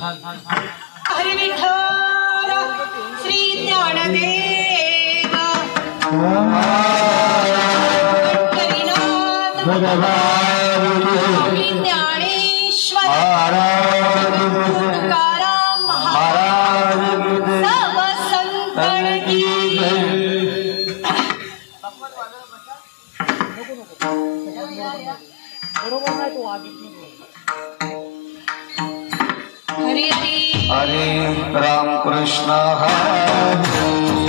हरी विठ्ठल श्री ज्ञानदेव पंढरीनाथ स्वामी ज्ञानेश्वर तुकाराम महाराज सर्व संतन की हरे हरे राम कृष्ण हरे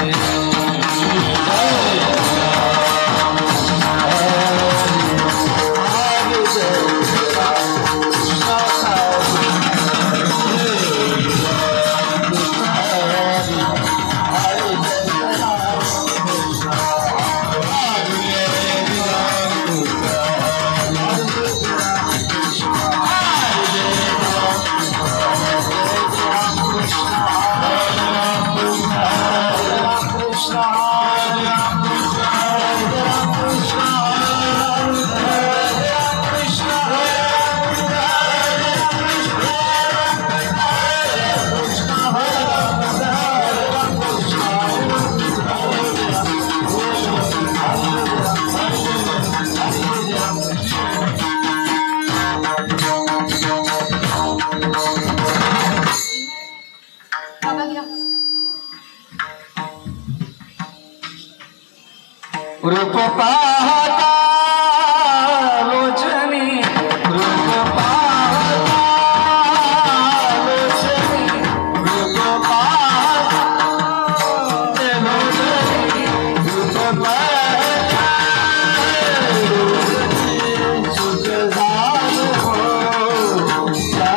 रूप पाहता लोचनी रूप पाहता लोचनी रूप पाहता लोचनी रूप पाहता सुख झाल हो सुख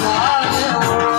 झाल हो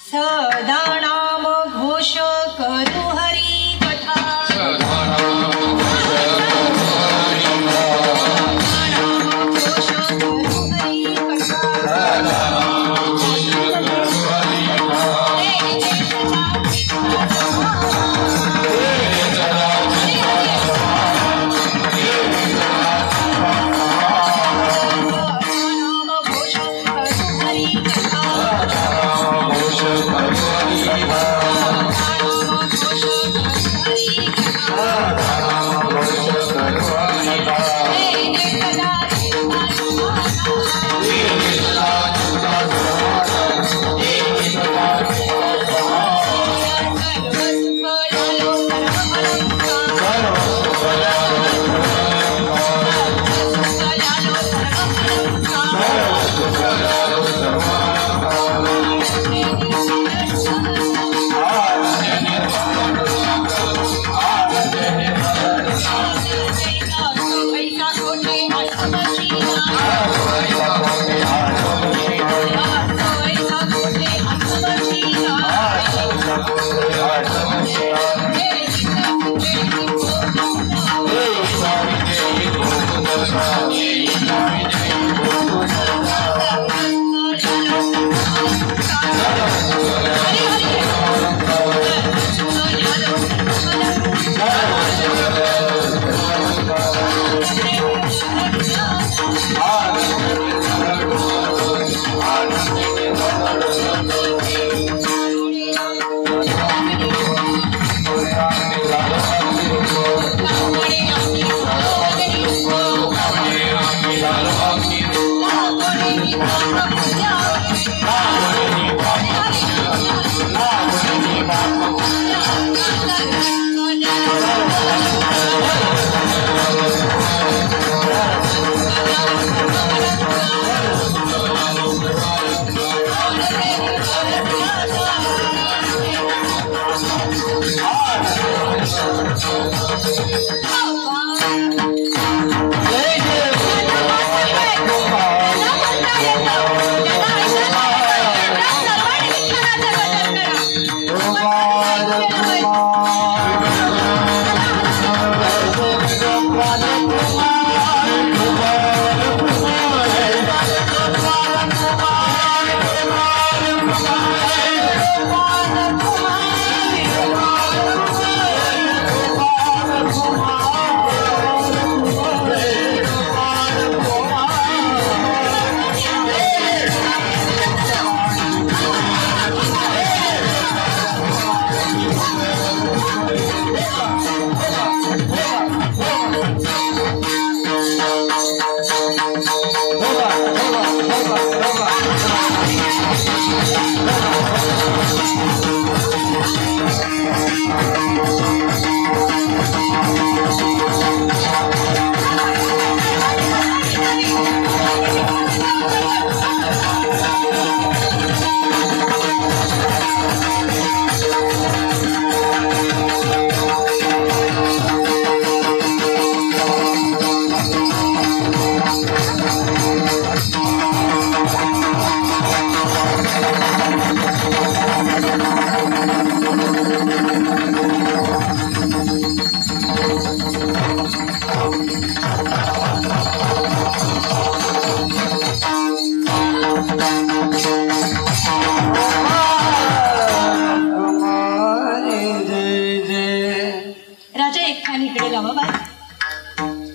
सदा नाम घोष करू हरी कथा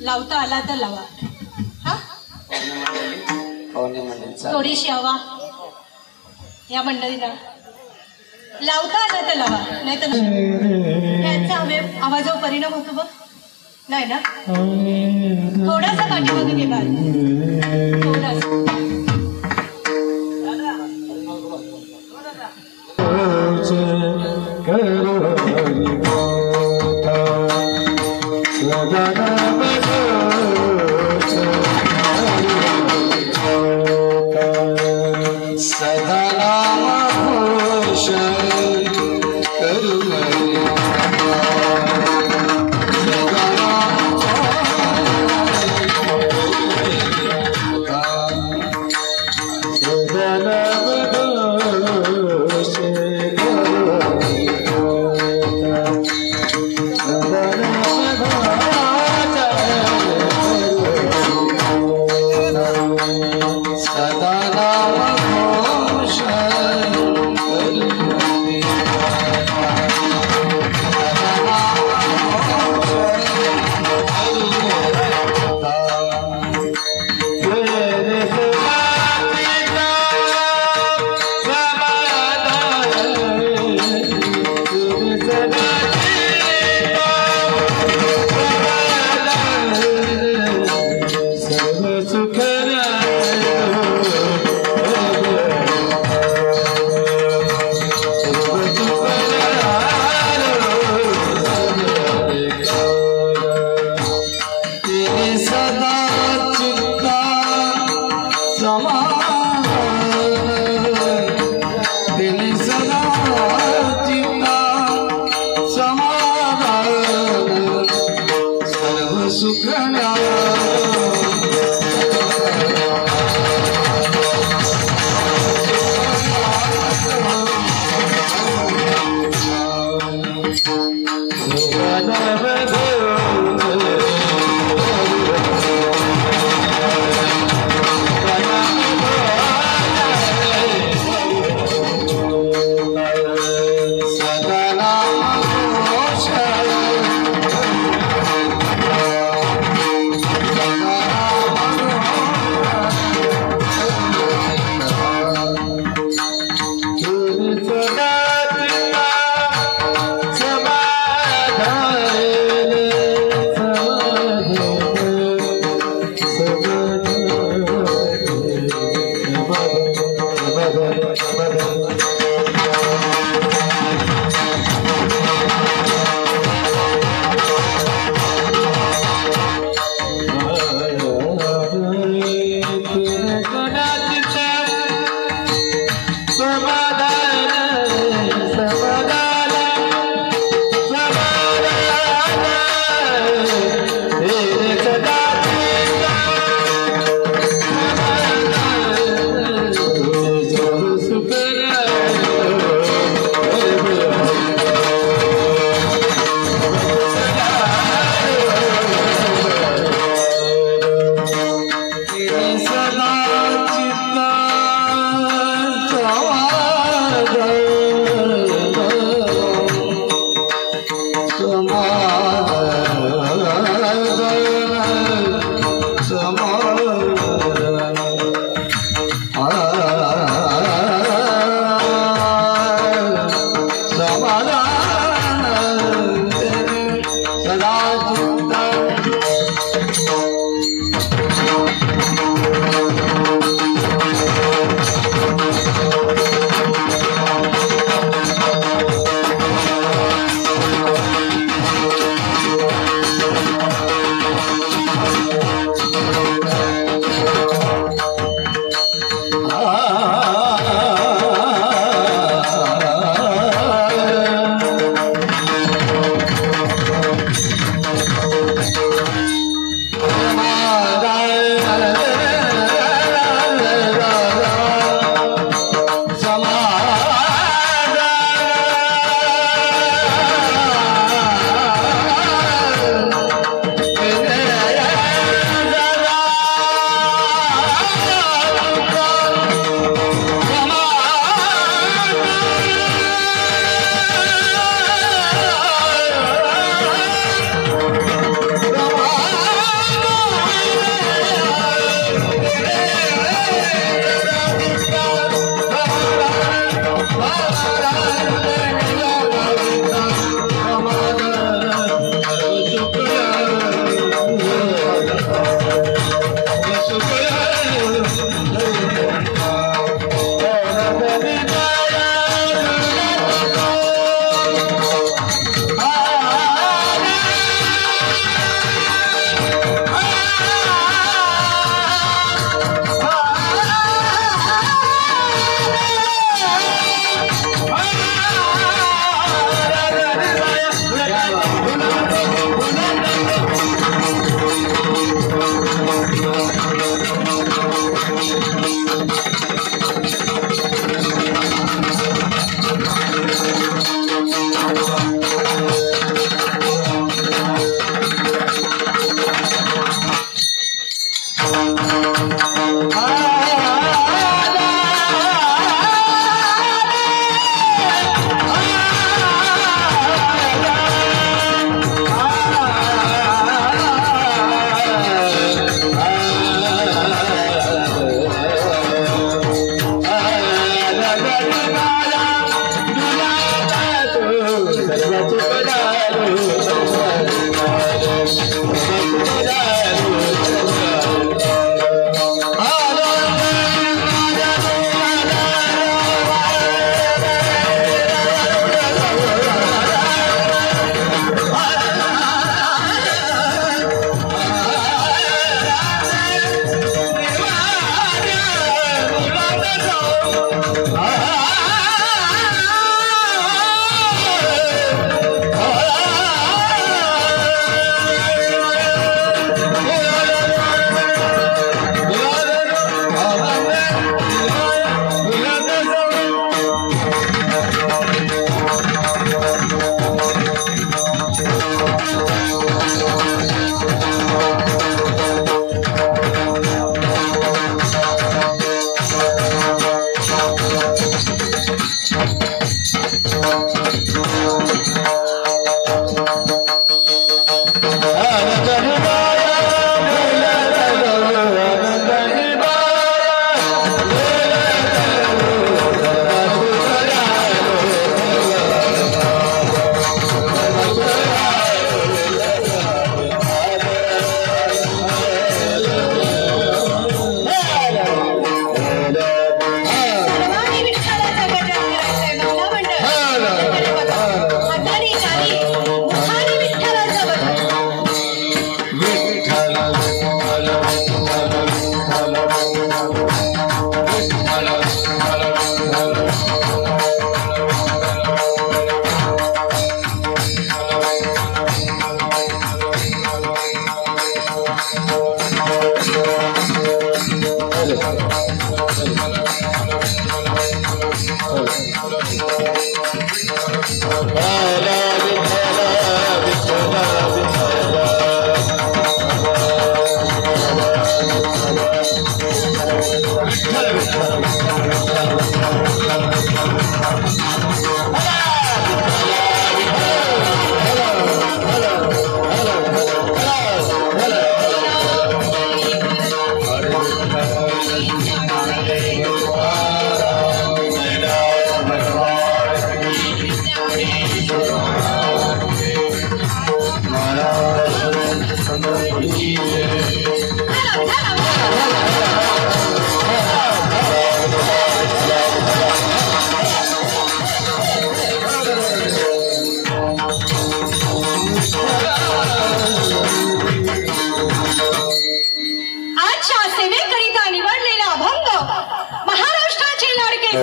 लावता आला तर लावा हा थोडीशी हवा या मंडळीला लावता आला तर लावा नाही तर यांचा आवाजावर परिणाम होतो बघ नाही ना थोडासा पाठीमागे घे बाळ थोडासा सदा नामघोष करू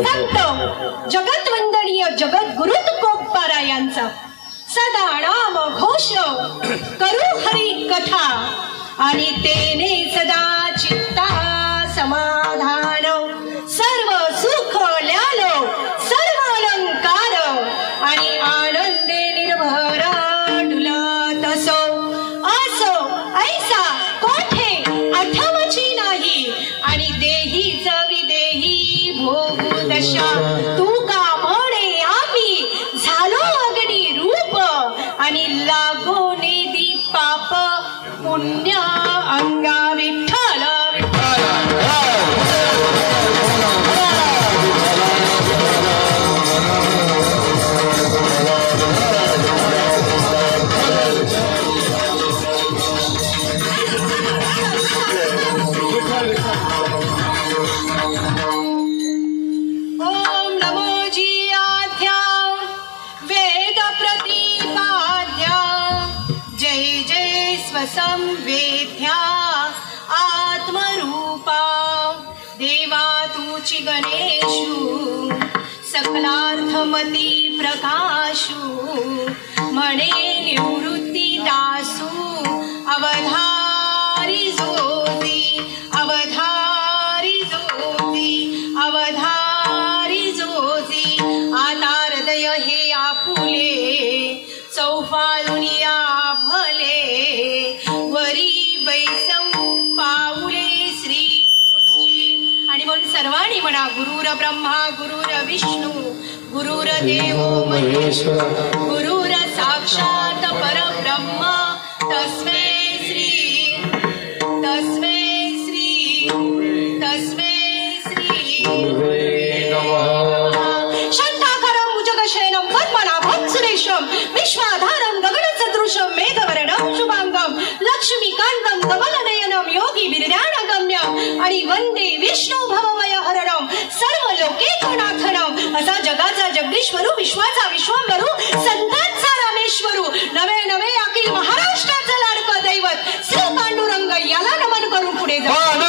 संत जगतवंदनीय जगद्गुरु तुकोबारा यांचा सदा नाम घोष करू हरी कथा आणि तेने सदा चित्ता समाधान सर्व सुख ल्यालो सर्व अलंकार आणि आनंदे निर्भरा डुलत असो असो ऐसा कोठे आठवची नाही आणि देहीच विदेही भोगू दशा तू का म्हणे आम्ही झालो अग्नी रूप आणि लागो नेदी पाप पुण्य अंगा विठ्ठल संवेद्या आत्मरूपा देवा तुची गणेशु सकलार्थमती प्रकाशु म्हणे निवृत्ती दासु अवधारी ज्योती अवधारी ज्योती अवधारी ज्योती आता हृदय हे आपुले चौफालुनिया भले वरी बैसौ पाऊले श्री गुरुची आणि म्हणून सर्वांनी म्हणा गुरुर ब्रह्मा गुरुर विष्णू गुरुर देव महेश्वर गुरुर साक्षात परब्रह्म तस्मै श्री तस्मै श्री तस्मै श्री शांताकारं भुजगशयनं पद्मनाभं सुरेशं विश्वाधारं गगनसदृशं मेघवर्णं शुभांगं लक्ष्मीकान्तं कमलनयनं योगी विज्ञानगम्यं आणि वंदे विष्णु भवभयहरणं सर्व लोकेकनाथनं असा जगाचा जगदीश्वरू विश्वाचा विश्वंभरू संतांचा रामेश्वरू नवे नवे अखिल महाराष्ट्राचं लाडकं दैवत श्री पांडुरंग याला नमन करून पुढे जाऊ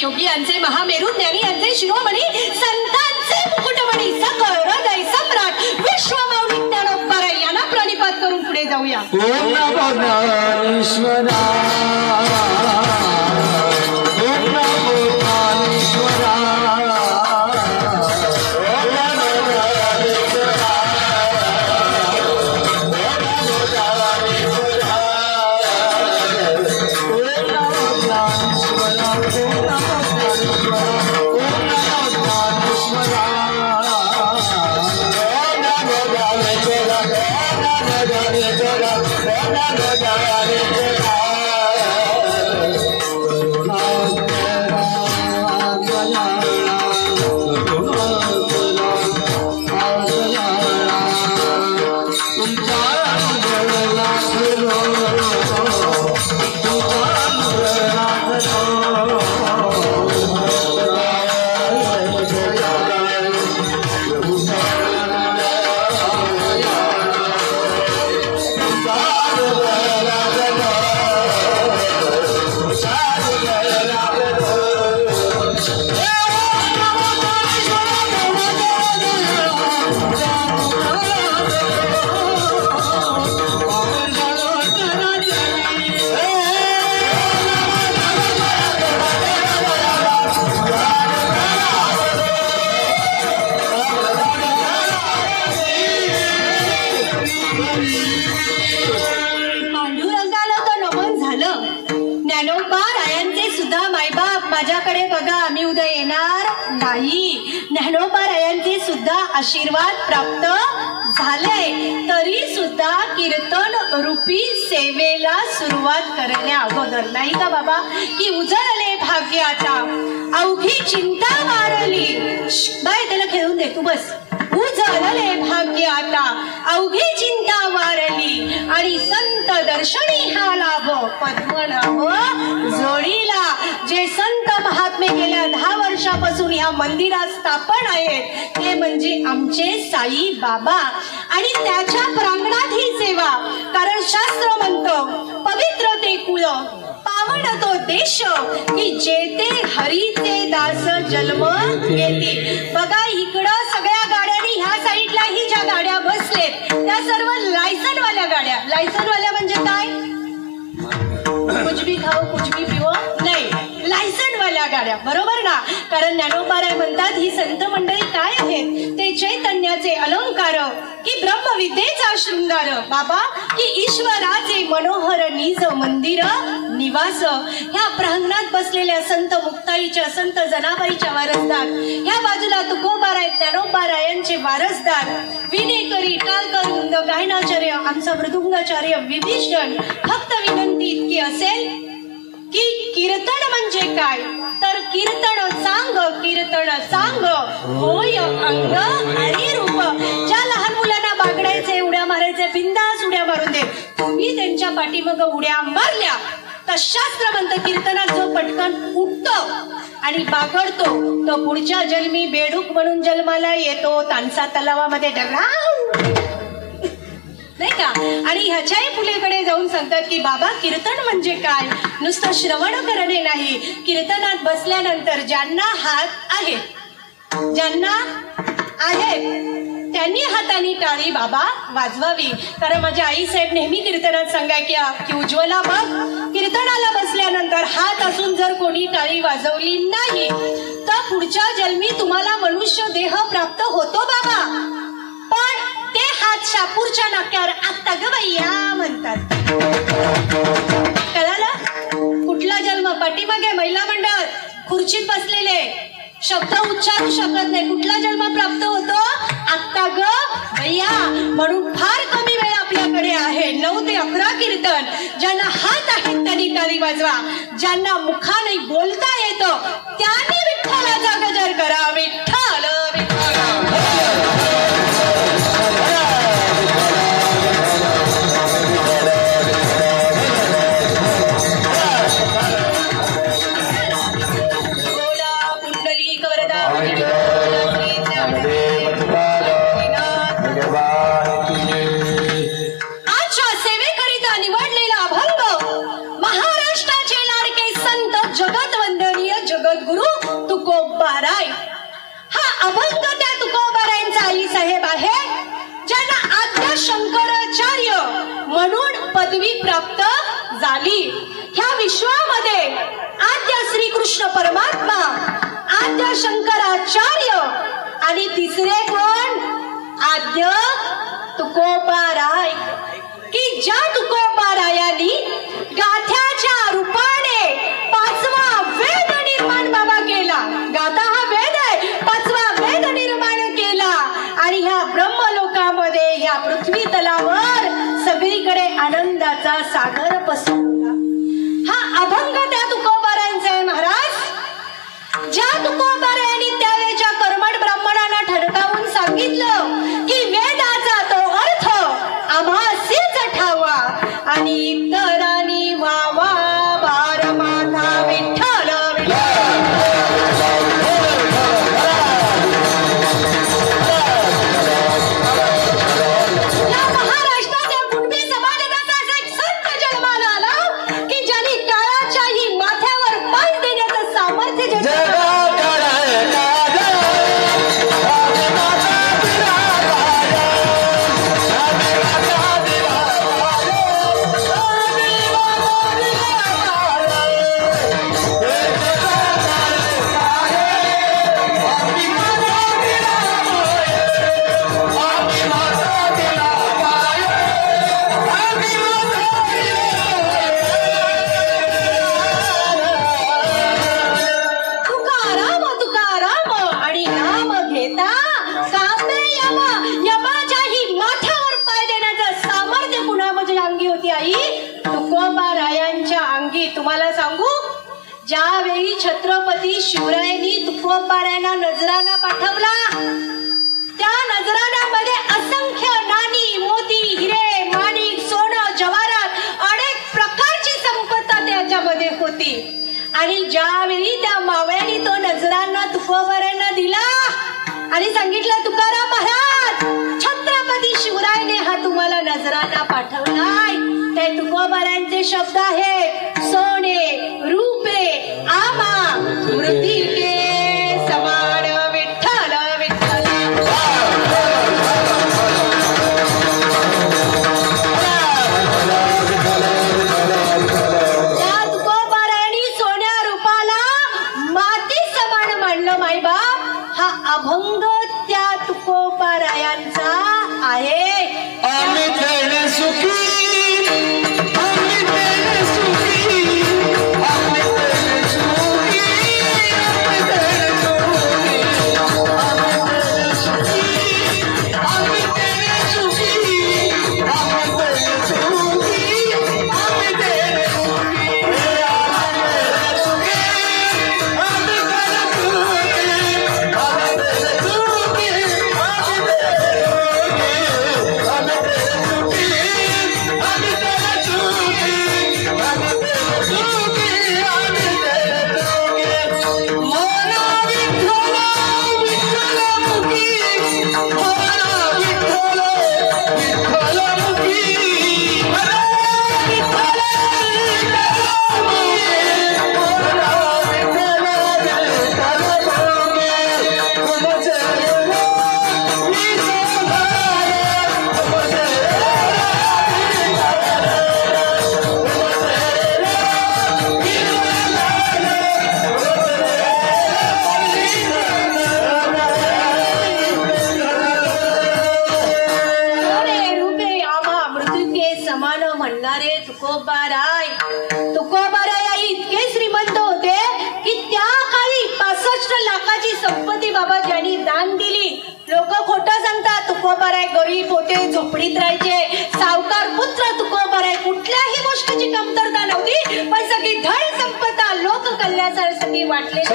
योगी यांचे महामेरू ज्ञानी यांचे शिरोमणी संतांचे मुकुटमणी सकळ हृदय सम्राट विश्वमौली ज्ञानोबा यांना प्रणिपात करून पुढे जाऊया. ओम नमो ज्ञानेश्वरा ओम नमो पांडुरंगाला तर नमन झालं. ज्ञानोबा रायांचे सुद्धा मायबाप माझ्याकडे बघा, मी उद्या येणार नाही. ज्ञानोबा रायांचे सुद्धा आशीर्वाद प्राप्त झाले, तरी सुद्धा कीर्तन रूपी सेवेला सुरुवात करण्या अगोदर नाही का बाबा, की उजळले भाग्य आता अवघी चिंता वारली. बाय त्याला खेळून दे तू बस. उजळले भाग्य आता अवघी चिंता वारली आणि संत दर्शनी हा लाभ पद्मनाभ जोडीला. जे संत महात्मे गेल्या 10 वर्षापासून ह्या मंदिरात स्थापन आहेत ते म्हणजे आमचे साई बाबा. आणि त्याच्या प्रांगणात ही सेवा, कारण शास्त्र म्हणतं पवित्र ते कुळ पावन तो देश, की जेते हरीचे दास जन्म घेते. बघा इकडं सगळ्या गाड्यांनी ह्या साईडलाही ज्या गाड्या बसलेत त्या सर्व लायसनवाल्या गाड्या. लायसनवाल्या म्हणजे काय? कुछ भी खाओ कुछ भी पिओ नाही, लायसनवाल्या गाड्या, बरोबर ना. कारण ज्ञानोबाराय म्हणतात ही संत मंडळी काय आहेत, ते चैतन्याचे अलंकार, की ब्रह्मविद्येचा शृंगार बाबा, की ईश्वराचे मनोहर निज मंदिर निवास. ह्या प्रांगणात बसलेल्या संत मुक्ताईच्या, संत जनाबाईच्या वारसदार, ह्या बाजूला तुकोबाराय ज्ञानोबारायांचे वारसदार विनेकरी टाळकर वृंद गायनाचार्य आमचा मृदुंगाचार्य विभीषण. फक्त विनंती इतकी असेल की कीर्तन म्हणजे काय, तर कीर्तन सांग होय अंग आणि रूप. ज्या लहान मुलांना बागडायचे, उड्या मारायचे, बिंदास उड्या मारून दे. तुम्ही त्यांच्या पाठीमाग उड्या मारल्या तर शास्त्र म्हणतं कीर्तनात जो पटकन उठतो आणि बागडतो तो पुढच्या जन्मी बेडूक म्हणून जन्माला येतो, तानसा तलावामध्ये नाही का. आणि ह्याच्याही पुढेकडे जाऊन सांगतात की बाबा कीर्तन म्हणजे काय, नुसतं श्रवण करणे नाही. कीर्तनात बसल्यानंतर ज्यांना हात आहे, ज्यांना आहे त्यांनी हाताने टाळी बाबा वाजवावी. कारण माझ्या आई साहेब नेहमी कीर्तनात सांगायच्या की उज्ज्वला बघ, कीर्तनाला बसल्यानंतर हात असून जर कोणी टाळी वाजवली नाही तर पुढच्या जन्मी तुम्हाला मनुष्य देह प्राप्त होतो बाबा. पण ते हात शापूरच्या नाक्यावर आत्ता ग बय्या म्हणतात. कळालं? कुठला जन्म? पाठीमागे महिला मंडळ खुर्चीत बसलेले शब्द उच्चारू शकत नाही, कुठला जन्म प्राप्त होतो? आत्ता ग भैया. म्हणून फार कमी वेळ आपल्याकडे आहे, 9 ते 11 कीर्तन. ज्यांना हात आहेत त्यांनी टाळी वाजवा, ज्यांना मुखाने बोलता येतं त्यांनी विठ्ठलाचा गजर करा. विठ्ठल अभंग त्या तुकोबारायांचा आई साहेब आहे, ज्यांना आद्य शंकराचार्य म्हणून पदवी प्राप्त झाली. ह्या विश्वामध्ये आद्य श्रीकृष्ण परमात्मा, आद्य शंकराचार्य आणि तिसरे कोण? आद्य तुकोबाराय. की ज्या तुकोबारायांनी गाथ्याच्या रूपाने 5वा वेद निर्माण बाबा केला. गाथा हा वेद आहे, 5वा वेद निर्माण केला. आणि ह्या ब्रह्मलोकामध्ये ह्या पृथ्वी तलावर आनंदाचा सागर पसरवला. हा अभंग त्या तुकोबारायांचा आहे महाराज. ज्या तुकोबारायांनी त्यावेळेच्या कर्मठ ब्राह्मणांना ठणकावून सांगितलं की वेदाचा तो अर्थ आम्हासीच ठावा आणि इतरांनी वावा बार माझा विठ्ठल ज्यावेळी छत्रपती शिवरायांनी तुकोबारायांना नजराणा पाठवला त्या नजराण्यामध्ये असंख्य नाणी मोती हिरे माणिक सोनं जवाहरात अनेक प्रकारची संपदा त्याच्यामध्ये होती. आणि ज्यावेळी त्या मावळ्यांनी तो नजराणा तुकोबारायांना दिला आणि सांगितलं तुकाराम महाराज छत्रपती शिवरायाने हा तुम्हाला नजराणा पाठवलाय. ते तुकोबारायांचे शब्द आहेत सोने रूपे आमा मूर्ती के समान विठ्ठल विठ्ठल. त्या तुकोबारायांनी सोन्या रूपाला माती समान मानलं मायबाप. हा अभंग त्या तुकोबारायांचा आहे. तुकोबाराय इतके श्रीमंत होते की त्या काळी 65 लाखाची संपत्ती बाबा ज्यांनी दान दिली. लोक खोटं सांगतात तुकोबाराय गरीब होते झोपडीत राहायचे सावकार पुत्र तुकोबाराय कुठल्याही गोष्टीची कमतरता नव्हती पण सगळी धन संपदा लोक कल्याणासाठी वाटले.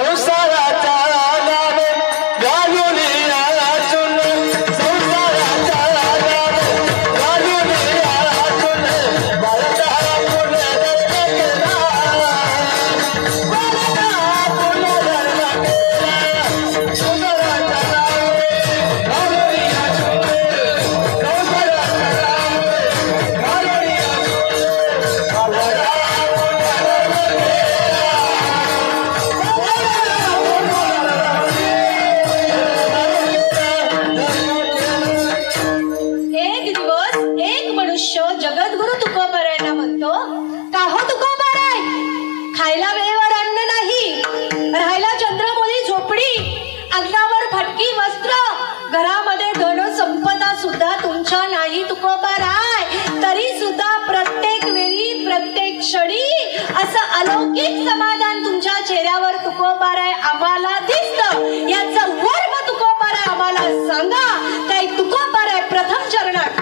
अलौकिक समाधान तुमच्या चेहऱ्यावर तुकोबाराय आम्हाला दिसतं. याचं वर्म तुकोबाराय आम्हाला सांगा. काही तुकोबाराय प्रथम चरणात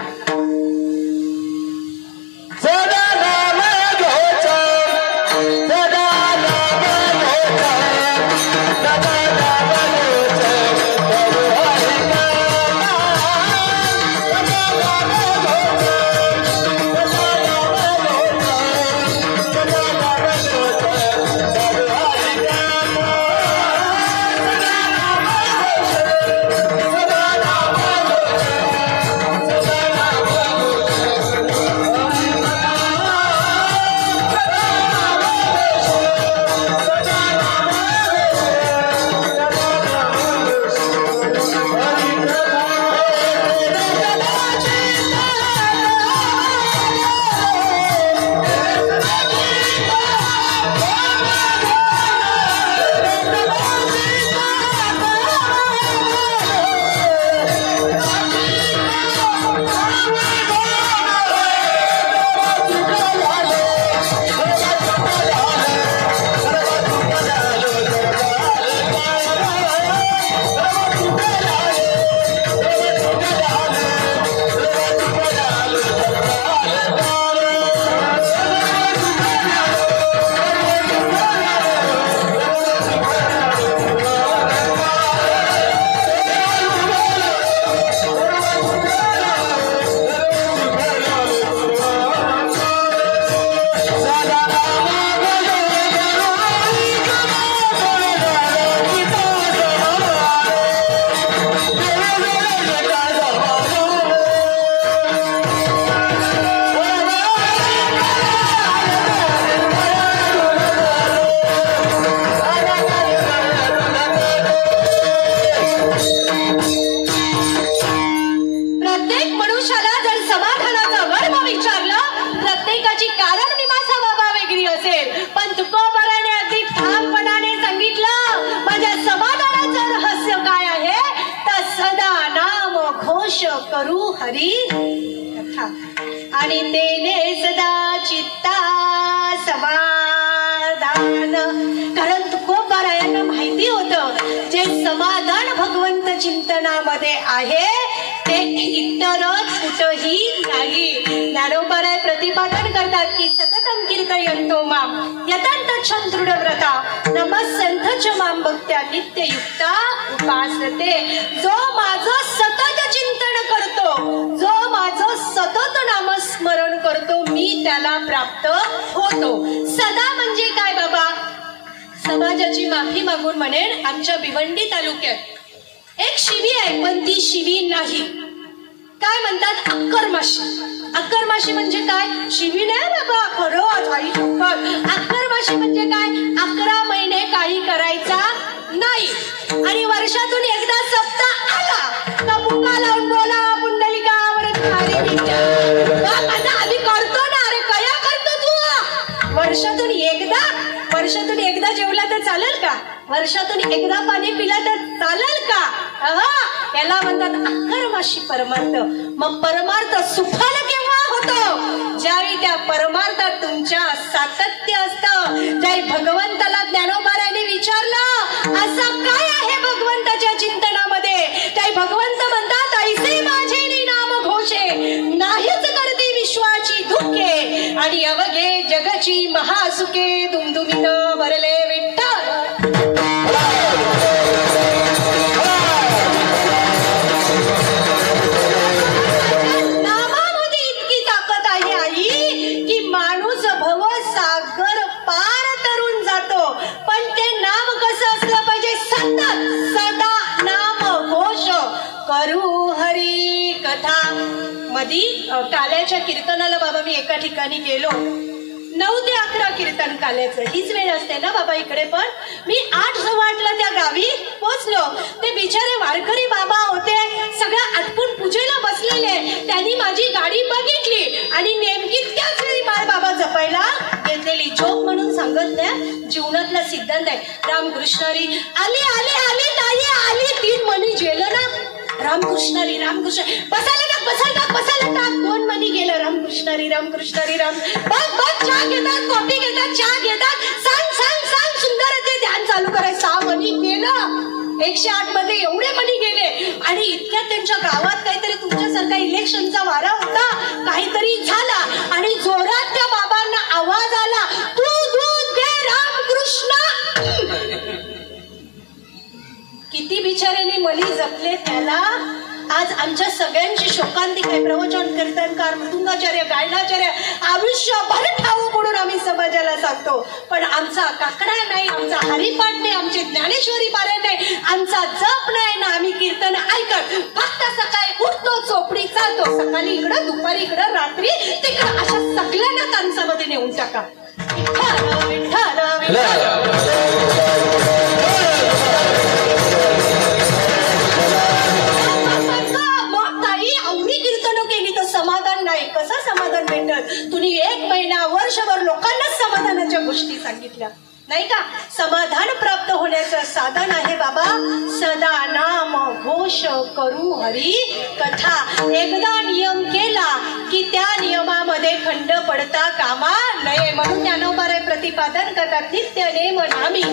हरी कथा आणि तेने सदा चित्ता समाधान. कारण तुकोबारायांना माहिती होतं जे समाधान भगवंत चिंतनामध्ये आहे ते इतरच कुठंही नाही. ज्ञानोबाराय प्रतिपादन करतात की सततम कीर्तयन्तो माम यतंत दृढ व्रता नमस्संथ च माम भक्त्या नित्ययुक्ता उपासते. जो माझं सतत चिंतन करतो, जो माझं सतत नामस्मरण करतो, मी त्याला प्राप्त होतो. सदा म्हणजे काय बाबा? समाजाची माफी मागून म्हणेन आमच्या भिवंडी तालुक्यात एक शिवी आहे, पण ती शिवी नाही. काय म्हणतात? अक्करमाशी. अक्करमाशी म्हणजे काय? शिवी नाही बाबा, खरंच आई शपथ. अक्करमाशी म्हणजे काय? 11 महिने काही करायचा नाही आणि वर्षातून एकदा सप्ताह आला का बुका लावून बोला पुंडलिकावर आम्ही करतो ना. अरे कया करतो तू? वर्षातून एकदा जेवला तर चालेल का? वर्षातून एकदा पाणी पिला तर चालेल का? याला म्हणतात अक्करमाशी परमार्थ. मग परमार्थ सुफल केव्हा होतो? ज्यावेळी त्या परमार्थात तुमच्या सातत्य असतं. ज्यावेळी भगवंताला ज्ञानोबारायांनी विचारलं असं काय आहे भगवंताच्या चिंतनामध्ये, त्यावेळी भगवंत म्हणतात ऐसे माझे नाम घोषे नाहीच करते विश्वाची दुःखे आणि अवघे जगची महासुखे दुमदुमित भरले विठ्ठल. काल्याच्या कीर्तनाला बाबा मी एका ठिकाणी गेलो. 9 ते 11 कीर्तन काल्याचं. हीच वेळ असते ना बाबा इकडे. पण मी 8:15 त्या गावी पोहोचलो. ते बिचारे वारकरी बाबा होते, सगळ्या आटपून पूजेला बसलेले. त्यांनी माझी गाडी बघितली आणि नेमकी त्याच वेळी बाळ बाबा जपायला घेतलेली. जोक म्हणून सांगत नाही, जीवनातला सिद्धांत आहे. रामकृष्णारी आली आली आली ताई आली. 3 मणी गेलं ना. रामकृष्णारी रामकृष्ण बसायला टाक बसायला टाक बसायला टाक. 2 मणी गेलं. रामकृष्णारी रामकृष्णारी राम. बस बस चहा घेतात, कॉफी घेतात, चहा घेतात. सांग सांग सांग सुंदर ते ध्यान चालू करायचं. 6 मणी गेलं. 108 मध्ये एवढे मणी गेले आणि इतक्यात त्यांच्या गावात काहीतरी तुमच्यासारखा इलेक्शनचा वारा होता. काहीतरी झाला आणि जोरात त्या बाबांना आवाज आला, तू दूध दे रामकृष्ण. किती बिचाऱ्यांनी मणी जपले त्याला. आज आमच्या सगळ्यांची शोकांतिक आहे. प्रवचन कीर्तनकार मृदुंगाचार्य गायनाचार्य आयुष्यभर ठाऊ पडून आम्ही समाजाला सांगतो. पण आमचा काकडा नाही, आमचा हरिपाठ नाही, आमचे ज्ञानेश्वरी पारायण नाही, आमचा जप नाही ना. आम्ही कीर्तन ऐकत फक्त सकाळी उठतो, चोपडी चालतो. सकाळी इकडं, दुपारी इकडं, रात्री तिकडं. अशा सगळ्यांना तांसामध्ये नेऊन टाका. विठ्ठल विठ्ठल विठ्ठल. समाधान नाही. कसं समाधान भेटत? तुम्ही 1 महिना वर्षभर लोकांनाच समाधानाच्या गोष्टी सांगितल्या नाही का? समाधान प्राप्त होण्याचं साधन आहे बाबा सदा नाम घोष करू हरी कथा. एकदा नियम केला की त्या नियमामध्ये खंड पडता कामा नये. म्हणून ज्ञानोबाराय प्रतिपादन करतात नित्य नेम नामी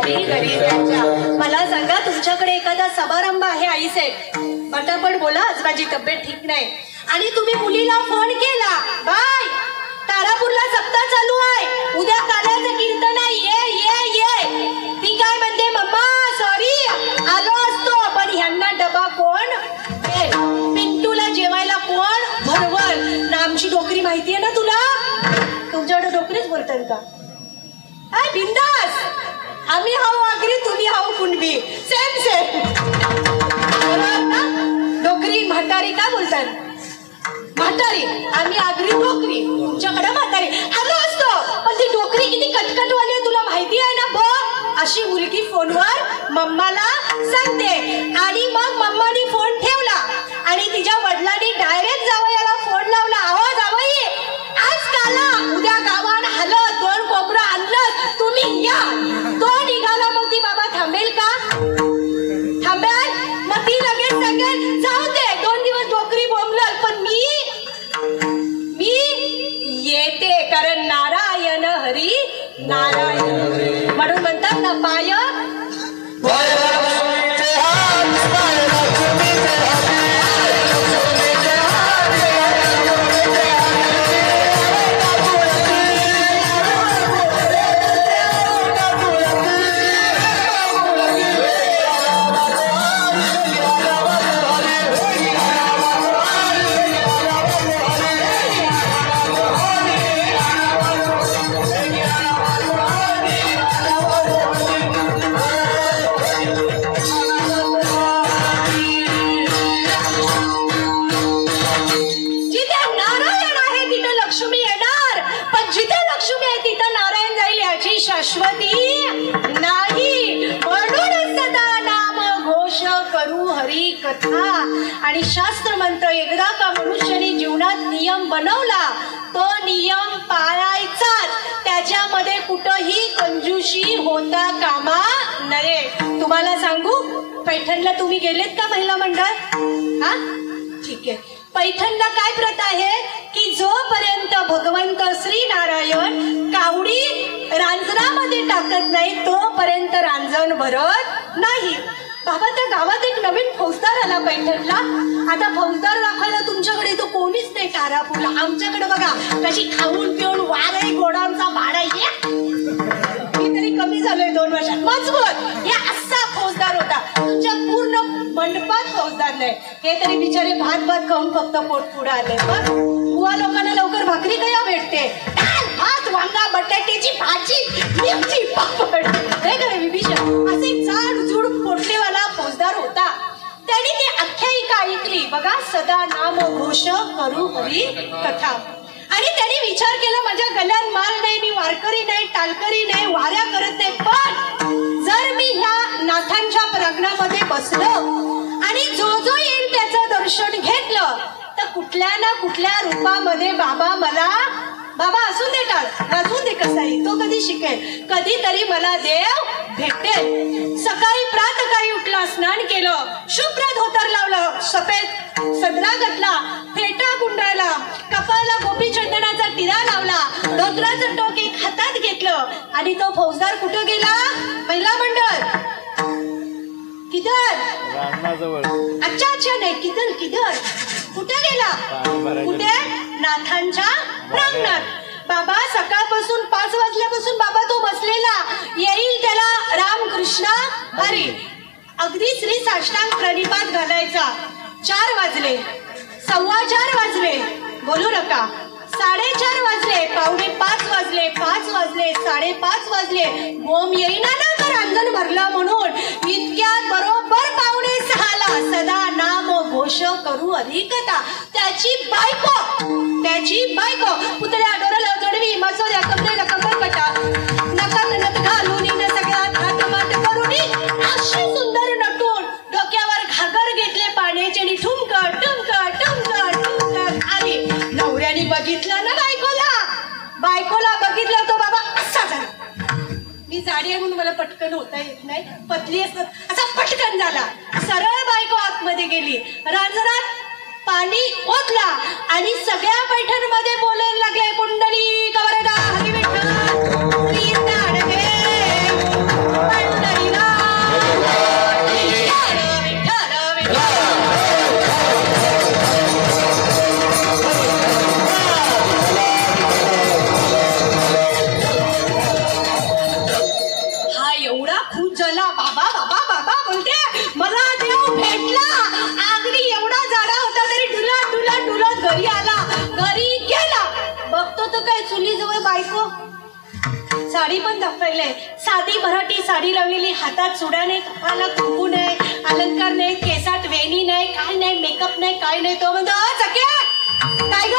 घरी घरी त्यांच्या. मला सांगा, तुमच्याकडे एखादा समारंभ आहे आईसाहेब, पटापट बोला, आज माझी तब्येत ठीक नाही. आणि तुम्ही मुलीला फोन केला, बाय तारापूरला सप्ताह चालू आहे, उद्या काल्याचं कीर्तन आहे, ये ये ये. ती काय म्हणते, मम्मा सॉरी आलो असतो, पण ह्यांना डबा कोण दे, पिंटूला जेवायला कोण भरवल ना. आमची डोकरी माहिती आहे ना तुला, तुमच्याकडे डोकरीच बोलतात का? हाय बिंदास, आम्ही हाऊ आगरी, तुम्ही हाऊ कुणबी, सेम सेम. डोकरी म्हातारी काय बोलतात? म्हातारी. आम्ही आगरी डोकरी, तुमच्याकडे म्हातारी. आलो असतो, पण ती डोकरी किती कटकटवाली आहे तुला माहिती आहे ना. बघ, अशी मुलगी फोनवर मम्माला सांगते. आणि मग मम्मानी फोन ठेवला आणि तिच्या वडिलांनी डायरेक्ट जावयाला फोन लावला, अहो जावई आज काला, उद्या गावात हलत, 2 कोपरं आणलं, तुम्ही या. तो निघाला, मग ती बाबा थांबेल का? थांबेल? मग ती लगेच सांगेल जाऊ दे, 2 दिवस डोकरी बोंबल, पण मी येते, कारण नारायण हरी नारायण. म्हणून म्हणतात ना, पाय शाश्वती नाही. म्हणून सदा नाम घोष करू हरी कथा. आणि शास्त्र मंत्र एकदा का मनुष्याने जीवनात नियम बनवला, तो नियम पाळायचाच. त्याच्यामध्ये कुठंही कंजूशी होता कामा नये. तुम्हाला सांगू, पैठणला तुम्ही गेलेत का महिला मंडळ? हा ठीक आहे. पैठणला काय प्रथा आहे की जोपर्यंत भगवंत श्री नारायण कावडी रांजणामध्ये टाकत नाही, तोपर्यंत रांजण भरत नाही. बाबा, त्या गावात एक नवीन फौजदार आला पैठणला. आता फौजदार दाखवायला तुमच्याकडे तो कोणीच नाही तारापूरला. आमच्याकडे बघा कशी खाऊन पिऊन वारे गोडांचा भाडा ये, मी तरी कमी झालोय 2 वर्षात. मजबूत हे असा फौजदार होता. तुमच्या पूर्ण मंडपात फौजदार नाही. हे तरी बिचारे भात भात खाऊन फक्त पोट पुढे आले. पण बुवा लोकांना लवकर भाकरी कया भेटते, भात, वांगा, बटाट्याची भाजी, मिरची, पापड. हे खरं विभीषण असे जाड जुड पोटलेवाला फौजदार होता. त्याने ती आख्यायिका ऐकली बघा, सदा नाम घोष करू हरी कथा. आणि त्याने विचार केला, माझ्या गल्यात माल नाही, मी वारकरी नाही, टालकरी नाही, वाऱ्या करत नाही, पण जर मी ह्या नाथांच्या प्रज्ञामध्ये बसलो आणि जो जो येईल त्याचं दर्शन घेतलं, तर कुठल्या ना कुठल्या रूपामध्ये बाबा मला, बाबा असून दे टाळ, असून दे कसाही, तो कधी शिकेल, कधीतरी मला देव भेटेल. सकाळी प्रातकाळी उठला, स्नान केलं, शुभ्र धोतर लावलं, सफेद सदरा घातला, फेटा गुंडाळला, कपाळाला गोपी चंदनाचा टिरा लावला, धोत्राचं टोक एक हातात घेतलं आणि तो फौजदार कुठं गेला? महिला मंडळ. किधर? अच्छा अच्छा नाही, किधर किधर, कुठे गेला? कुठे? नाथांच्या प्रांगणात. बाबा सकाळपासून 5 वाजल्यापासून बाबा तो बसलेला, येईल त्याला रामकृष्ण हरी. अगदी श्री साष्टांग प्रणिपात घालायचा. 4 वाजले, 4:15 वाजले, बोलू नका, 4:30 वाजले, 4:45 वाजले, 5 वाजले, 5:30 वाजले, बोम येईना ना तर अंगण भरला म्हणून. इतक्यात बरोबर 5:45ला सदा नाम घोष करू अधिकता. त्याची बायको पुतळ्या डोळ्याला जोडवी, मसोद्या कमरेला कंबरपटा, नकात नथ घालून सगळ्यात हातमाट करून अशी सुंदर नटून, डोक्यावर घागर घेतले पाण्याचे आणि ठुमक ठुमक ठुमक ठुमक आली. नवऱ्याने बघितलं ना बायकोला बघितलं, तो बाबा असा झाला. मी जाडी आहे म्हणून मला पटकन होता येत नाही, पतली असत असा पटकन झाला. सरळ बायको आतमध्ये गेली, रांजणात पाणी ओतला आणि सगळ्या पैठणमध्ये बोलायला लागले, पुंडली कवरदा हरी विठ्ठल साडी पण दाखवलंय. साधी मराठी साडी लावलेली, हातात चुडा नाही, कपाला कुंकू नाही, अलंकार नाही, केसात वेणी नाही, काय नाही, मेकअप नाही, काय नाही. तो म्हणतो सख्या काय ग,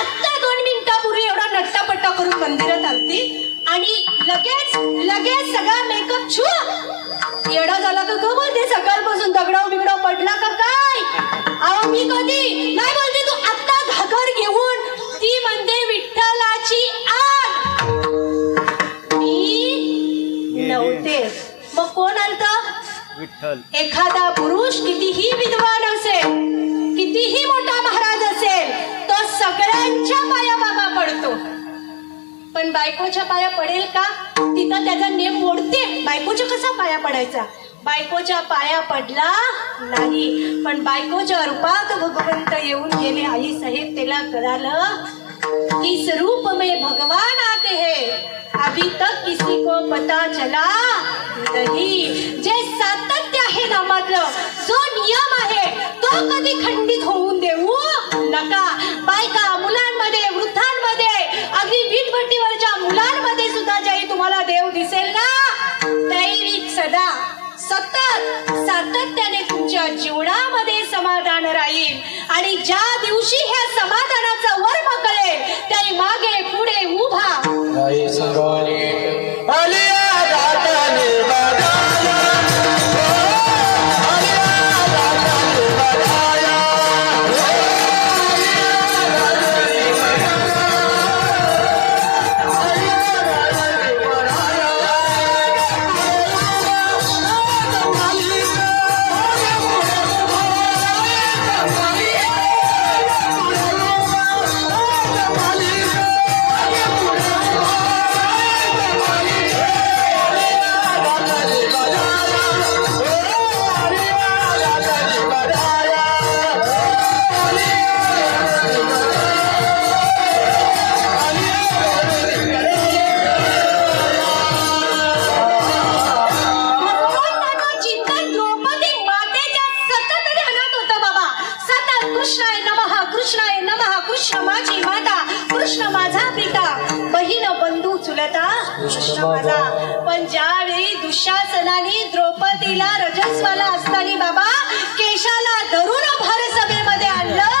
आत्ता 2 मिनिटापूर्वी एवढा नट्टापट्टा करून मंदिरात आलती आणि लगेच लगेच सगळा मेकअप छू येडा झाला का ग? बोलते सकाळपासून दगडाव बिगडाव पडला का काय? अहो मी कधी नाही बोलते. तू आत्ता घागर घेऊन ती म्हणते विठ्ठलाची आग. मी नव्हते, मग कोण आलत? विठ्ठल. एखादा पुरुष कितीही विद्वान असेल, कितीही मोठा महाराज असेल, तो सगळ्यांच्या पाया बाबा पडतो. पण बायकोच्या पाया पडेल का? तिथं त्याचा नियम मोडते. बायकोच्या कसा पाया पडायचा? बायकोच्या पाया पडला नाही, पण बायकोच्या रूपात भगवंत येऊन गेले. आई साहेब त्याला कळालं इस रूप में भगवान आते हैं, अभी तक किसी को पता चला नहीं. जे सातत्य आहे नामातलं, जो नियम आहे तो कधी खंडित होऊन देऊ नका. बायका मुलांमध्ये, वृद्धांमध्ये, अगदी वीटभट्टीवरच्या मुलांमध्ये सुद्धा ज्याही तुम्हाला देव दिसेल ना, दैविक सदा सतत सातत्याने तुमच्या जीवनामध्ये समाधान राहील. आणि ज्या दिवशी ह्या समाधानाचा वर्म कळेल, त्याने मागे पुढे उभा पण ज्यावेळी दुःशासनाने द्रौपदीला रजस्वाला असताना बाबा केशाला धरून भर सभेमध्ये आणलं.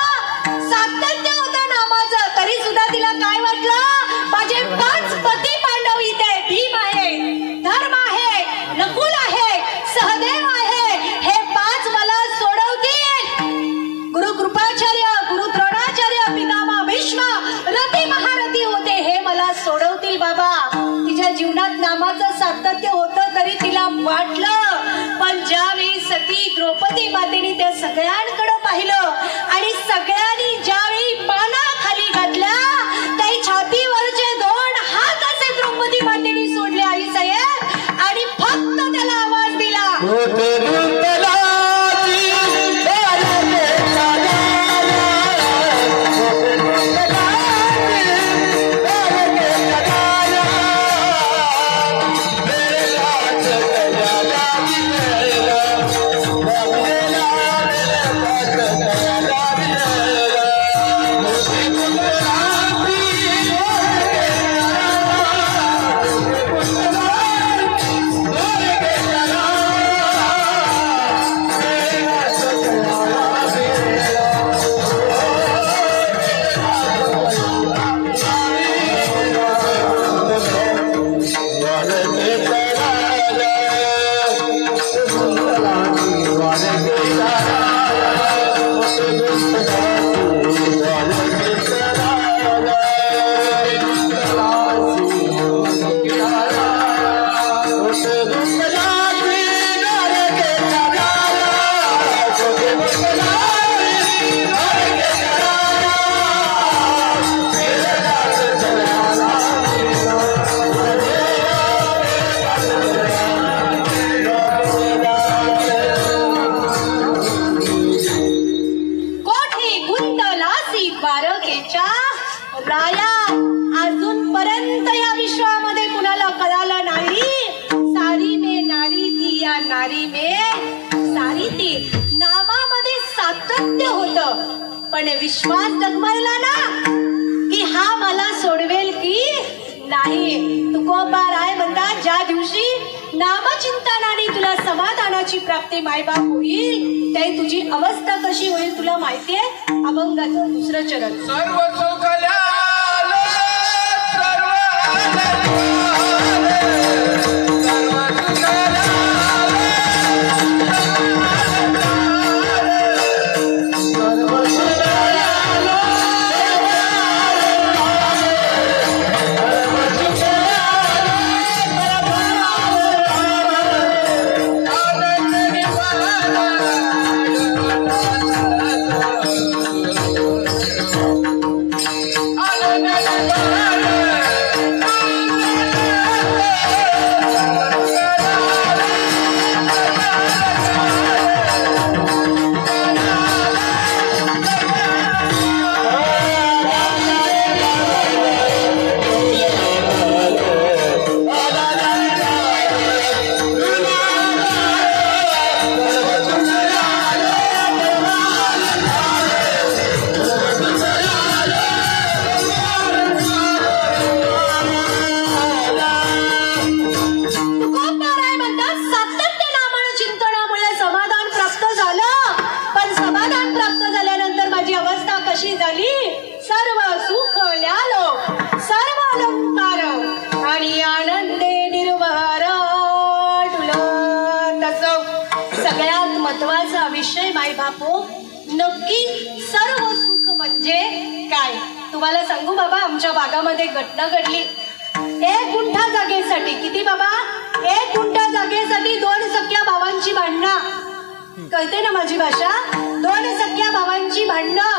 सातत्य होतं नामाचं, तरी सुद्धा तिला काय वाटलं? माझे 5 पती पांडव इथे, भीम आहे, धर्म आहे, नकुल आहे, सहदेव आहे, हे 5 मला सोडवतील. गुरु कृपाचार्य, गुरु द्रोणाचार्य, पितामह भीष्म, रती महारथी होते, हे मला सोडवतील बाबा. जीवनात नामाचं सातत्य होतं तरी तिला वाटलं. पण ज्यावेळी सती द्रौपदी मातेने त्या सगळ्यांकडे पाहिलं आणि सगळ्यांनी ज्यावेळी पाना खाली घातल्या, त्या छातीवरचे 2 हात असे द्रौपदी मातेने सोडले आई साहेब, आणि फक्त त्याला आवाज दिला, पण विश्वास डगमगला ना की हा मला सोडवेल की नाही. नाही. तुकोबाराय म्हणतात ज्या दिवशी नामचिंतनाने तुला समाधानाची प्राप्ती मायबाप होईल ते तुझी अवस्था कशी होईल तुला माहितीये. अभंगाचं दुसरं चरण. सर्व सुखल्या नक्की सर्व सुख म्हणजे काय. तुम्हाला सांगू बाबा, आमच्या भागामध्ये घटना घडली. 1 गुंठा जागेसाठी किती बाबा 1 गुंठा जागेसाठी 2 सख्या भावांची भांडणं. कळते ना माझी भाषा. 2 सख्या भावांची भांडणं.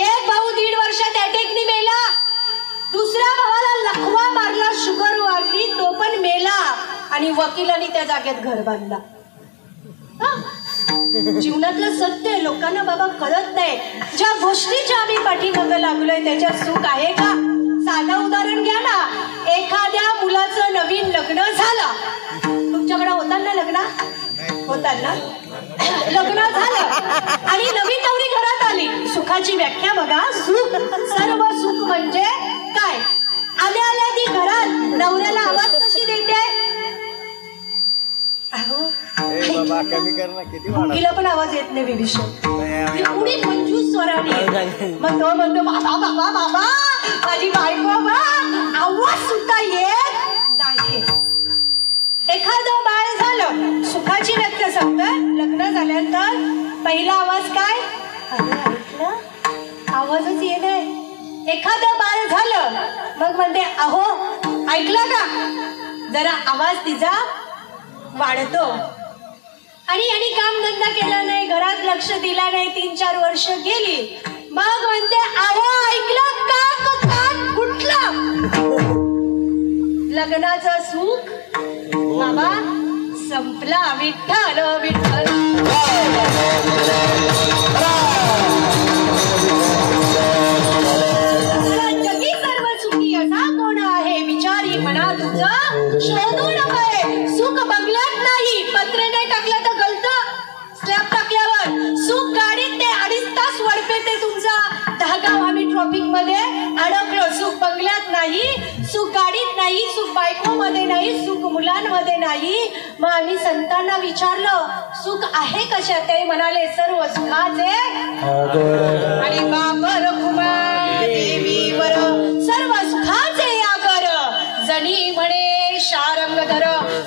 एक भाऊ 1.5 वर्षात अटॅकनी मेला. दुसऱ्या भावाला लखवा मारला, शुगर वाढली, तो पण मेला. आणि वकिलांनी त्या जागेत घर बांधला. जीवनातलं सत्य आहे, लोकांना बाबा कळत नाही. ज्या गोष्टीच्या आम्ही पाठीमागं लागलोय त्याच्यात सुख आहे का. साधं उदाहरण घ्या ना. एखाद्या मुलाचं नवीन लग्न झालं. तुमच्याकडे होतात ना लग्न. होतात ना. लग्न झालं आणि नवीन नवरी घरात आली. सुखाची व्याख्या बघा. सुख, सर्व सुख म्हणजे काय. आल्या आल्या ती घरात नवऱ्याला आवाज कशी देते. मुलीला पण आवाज येत नाही विभीषण. पुढे मंजूस स्वराने मग तो म्हणतो बाबा बाबा बाबा माझी बायको बा. आवाज सुद्धा येत नाही. एखादं बाळ झालं. सुखाची व्यक्त सांगतं. लग्न झाल्यानंतर पहिला आवाज काय. ऐकलं आवाजच येत नाही. एखादं बाळ झालं मग म्हणते अहो ऐकलं का. जरा आवाज तिचा वाढतो. आणि कामधंदा केला नाही, घरात लक्ष दिला नाही. 3-4 वर्ष गेली. मग म्हणते अहो ऐकलं का कुठलं. लग्नाचं सुख बाबा संपला. विठ्ठल विठ्ठल. जगी सर्व सुखी असा कोण आहे विचारी म्हणा तुझं शोधून नव्हे. सुख बंगल्यात नाही, पत्रे नाही टाकलं तर गलतं. स्लॅब टाकल्यावर सुख गाडीत ते 2.5 तास वडपे ते तुमचा. 10 गाव आम्ही ट्रॉफिक मध्ये अडकलो. सुख बंगल्यात नाही, सुख गाडीत नाही, सुख बायको मध्ये नाही, सुख मुलांमध्ये नाही. मग आम्ही संतांना विचारलं सुख आहे कशात. ते म्हणाले सर्व सुखाचे आणि बाबर कुमार देवीवर सर्व सुखाचे आगर. जणी म्हणे शारंगधर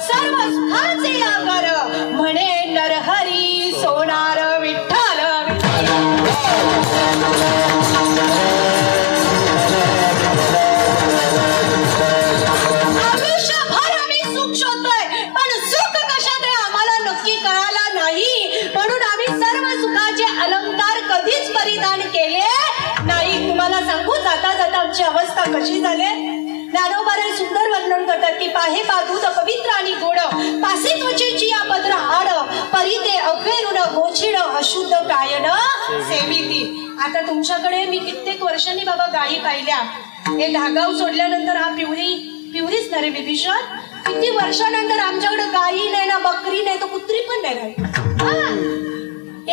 सर्व सुखाचे आगर. म्हणे नरहरी सोनार विठ्ठल विठ्ठल. आयुष्यभर आम्ही सुख शोधतोय पण सुख कशात आहे आम्हाला नक्की कळाला नाही. म्हणून आम्ही सर्व सुखाचे अलंकार कधीच परिधान केले नाही. तुम्हाला सांगू जाता जाता आमची अवस्था कशी झाली. ज्ञानोबारे सुंदर वर्णन करतात की पाहे पादूत पवित्र आणि गोड पासे त्वचेची अपद्र हाड परिते अफेरुण गोछिड अशुद्ध गायन सेविती. आता तुमच्याकडे मी कित्येक वर्षांनी बाबा गायी पाहिल्या. हे धागाव सोडल्यानंतर हा पिवरीच ना रे विभीषण. किती वर्षानंतर आमच्याकडे गायी नाही ना, बकरी नाही, तर कुत्री पण नाही.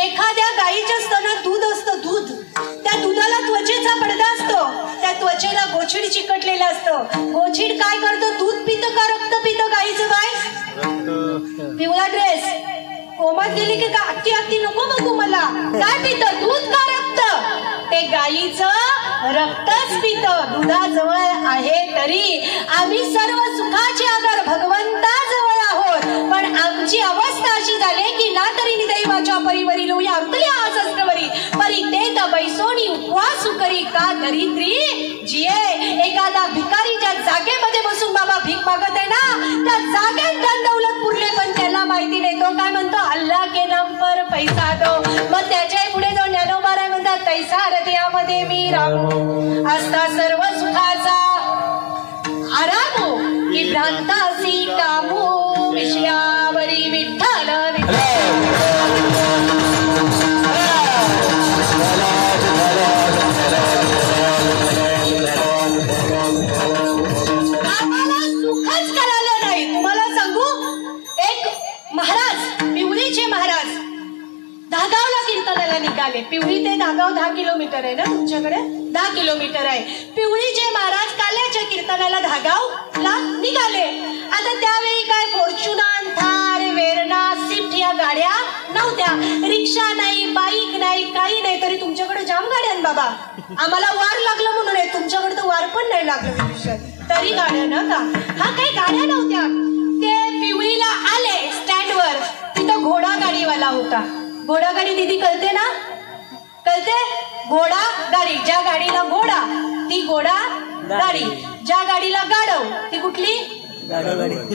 एखाद्या गायीच्या स्तनात दूध असतं. दूध त्या दुधाला त्वचेचा पडदा असतो. त्या त्वचेला गोछिड चिकटलेलं असतं. कोचिड काय करतं? दूध पितं का रक्त पितं? गाईचं काय? पिवळा ड्रेस कोमात गेली की का अक्की अक्की नको बघू मला. काय पितं? दूध का रक्त? ते गाईचं रक्तच पितं. दुधाजवळ आहे तरी आम्ही सर्व सुखाचे आगर भगवंताजवळ आहोत. पण आमची अवस्था अशी झाली की ना तरी निदैवाच्या परिवरी लोया अवतल्या आसस्त्रवरी परी ते त बैसोनी उपवास करी का दरिद्री जिये. एखादा भिकारी ज्या जागेमध्ये बसून बाबा भीक मागत आहे ना त्या जागेत धन दौलत पुरले पण त्याला माहिती नाही. तो काय म्हणतो? अल्लाह के नाम पर पैसा दो. मग त्याच्या पुढे जाऊन ज्ञानोबा म्हणतात तैसा हृदयामध्ये मी राहू असता सर्व सुखाचा आरामो की भ्रांतासी कामू विषयावरी विठ्ठल आम्हाला सुखच कळालं नाही. तुम्हाला सांगू एक महाराज पिवळीचे महाराज धागावला कीर्तनाला निघाले. पिवळी ते धागाव 10 किलोमीटर आहे ना तुमच्याकडे? 10 किलोमीटर आहे. पिवळीचे महाराज काल्याच्या कीर्तनाला धागावला निघाले. आता त्यावेळी काय फॉर्च्युनर थार वेरणा स्विफ्ट या गाड्या नव्हत्या. रिक्षा नाही बाईक नाही काही नाही. तरी तुमच्याकडे जाम गाड्या आहेत बाबा. आम्हाला वार लागलं म्हणून आहे. तुमच्याकडे तर वार पण नाही लागलं तरी गाड्या ना का? हा काही गाड्या नव्हत्या. ते पिवळीला आले स्टँडवर. तिथं घोडा गाडीवाला होता. घोडा गाडी दीदी कळते ना? कळते? घोडा गाडी ज्या गाडीला घोडा ती घोडा गाडी. ज्या गाडीला गाडव ती कुठली?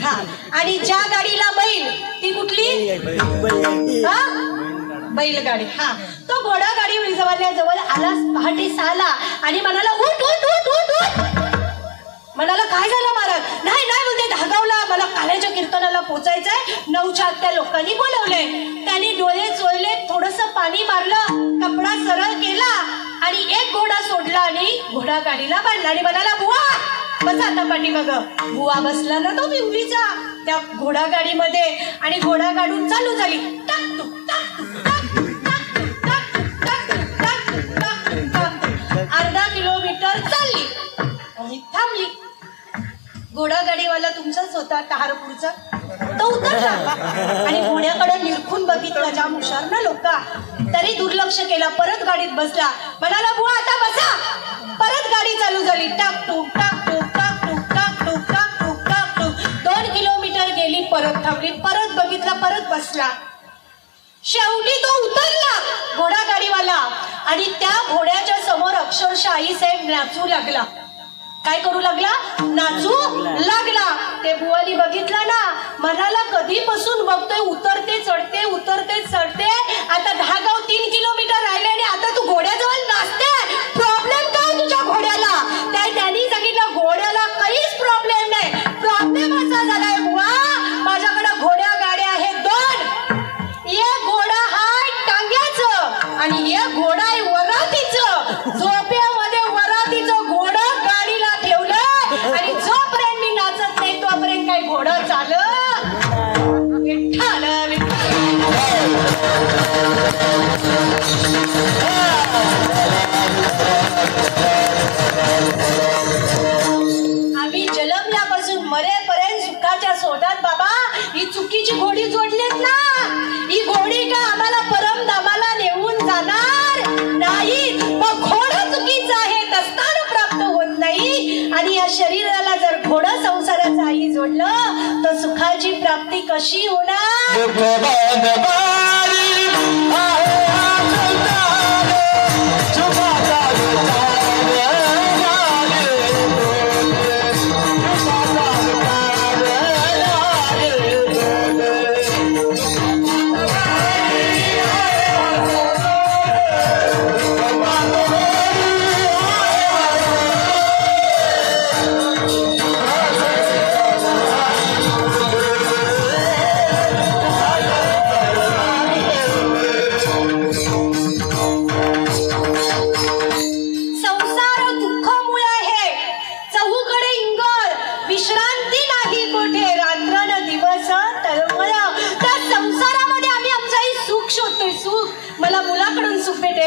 हा. आणि ज्या गाडीला बैल ती कुठली? हा बैलगाडी. हा. तो घोडा गाडी जवळ आला पहाटे 6ला आणि म्हणाला उठ उठ उठ उठ उठ. म्हणाला काय झालं महाराज? नाही नाही बोलते धागावला मला काल्याच्या कीर्तनाला पोचायचंय. 9च्या आत त्या लोकांनी बोलवलंय. त्यांनी डोळे चोळले थोडस पाणी मारलं कपडा सरळ केला आणि एक घोडा सोडला आणि घोडा गाडीला बांधला आणि म्हणाला बुवा बसा आता पाठीमाग. बुवा बसला ना तो पिवळीचा त्या घोडा गाडीमध्ये आणि घोडा गाडून चालू झाली. टाक टुक टाक टुक टाक टुक टाक टुक टाक टुक टाक टुक टाक टुक टाक टुक. अर्धा किलोमीटर चालली आणि थांबली. घोडा गाडीवाला तुमचाच होता टहारपूरचा. तो उतरला आणि घोड्याकडे निरखून बघितला. जाम हुशार ना लोक. तरी दुर्लक्ष केला. परत गाडीत बसला. म्हणाला बुवा आता बसा. परत गाडी चालू झाली. टाक टूक टाक टूक टाक टूक टाक टूक टाक टूक टाक टूक. 2 किलोमीटर गेली. परत थांबली. परत बघितला. परत बसला. शेवटी तो उतरला घोडा गाडीवाला आणि त्या घोड्याच्या समोर अक्षरशः आईसाहेब नाचू लागला. काय करू लागला? नाचू लागला. ते बुवानी बघितला ना म्हणाला कधीपासून बघतोय उतरते चढते उतरते चढते. आता धागाव 3 किलोमीटर राहिले आणि आता तू घोड्याजवळ नाचते. प्रॉब्लेम काय तुझ्या घोड्याला? त्यांनी सांगितलं घोड्याला काहीच प्रॉब्लेम नाही. प्रॉब्लेम असा झालाय बुवा माझ्याकडे घोड्या गाड्या आहेत 2. एक घोडा हाय टांग्याचं आणि एक घोडा आहे वरातीचं. झोप्यामध्ये वरातीचं घोडं गाडीला ठेवलं आणि जोपर्यंत मी नाचत नाही तोपर्यंत काही घोडं चालत विठ्ठल आम्ही जन्मल्यापासून मरेपर्यंत सुखाच्या शोधात बाबा ही चुकीची घोडी जोडलीत ना. ही घोडी का आम्हाला परमधामाला नेऊन जाणार नाही. मग घोडं चुकीचं आहे तस्तान प्राप्त होत नाही. आणि या शरीराला जर घोडं संसाराचं आई जोडलं तर सुखाची प्राप्ती कशी होणार?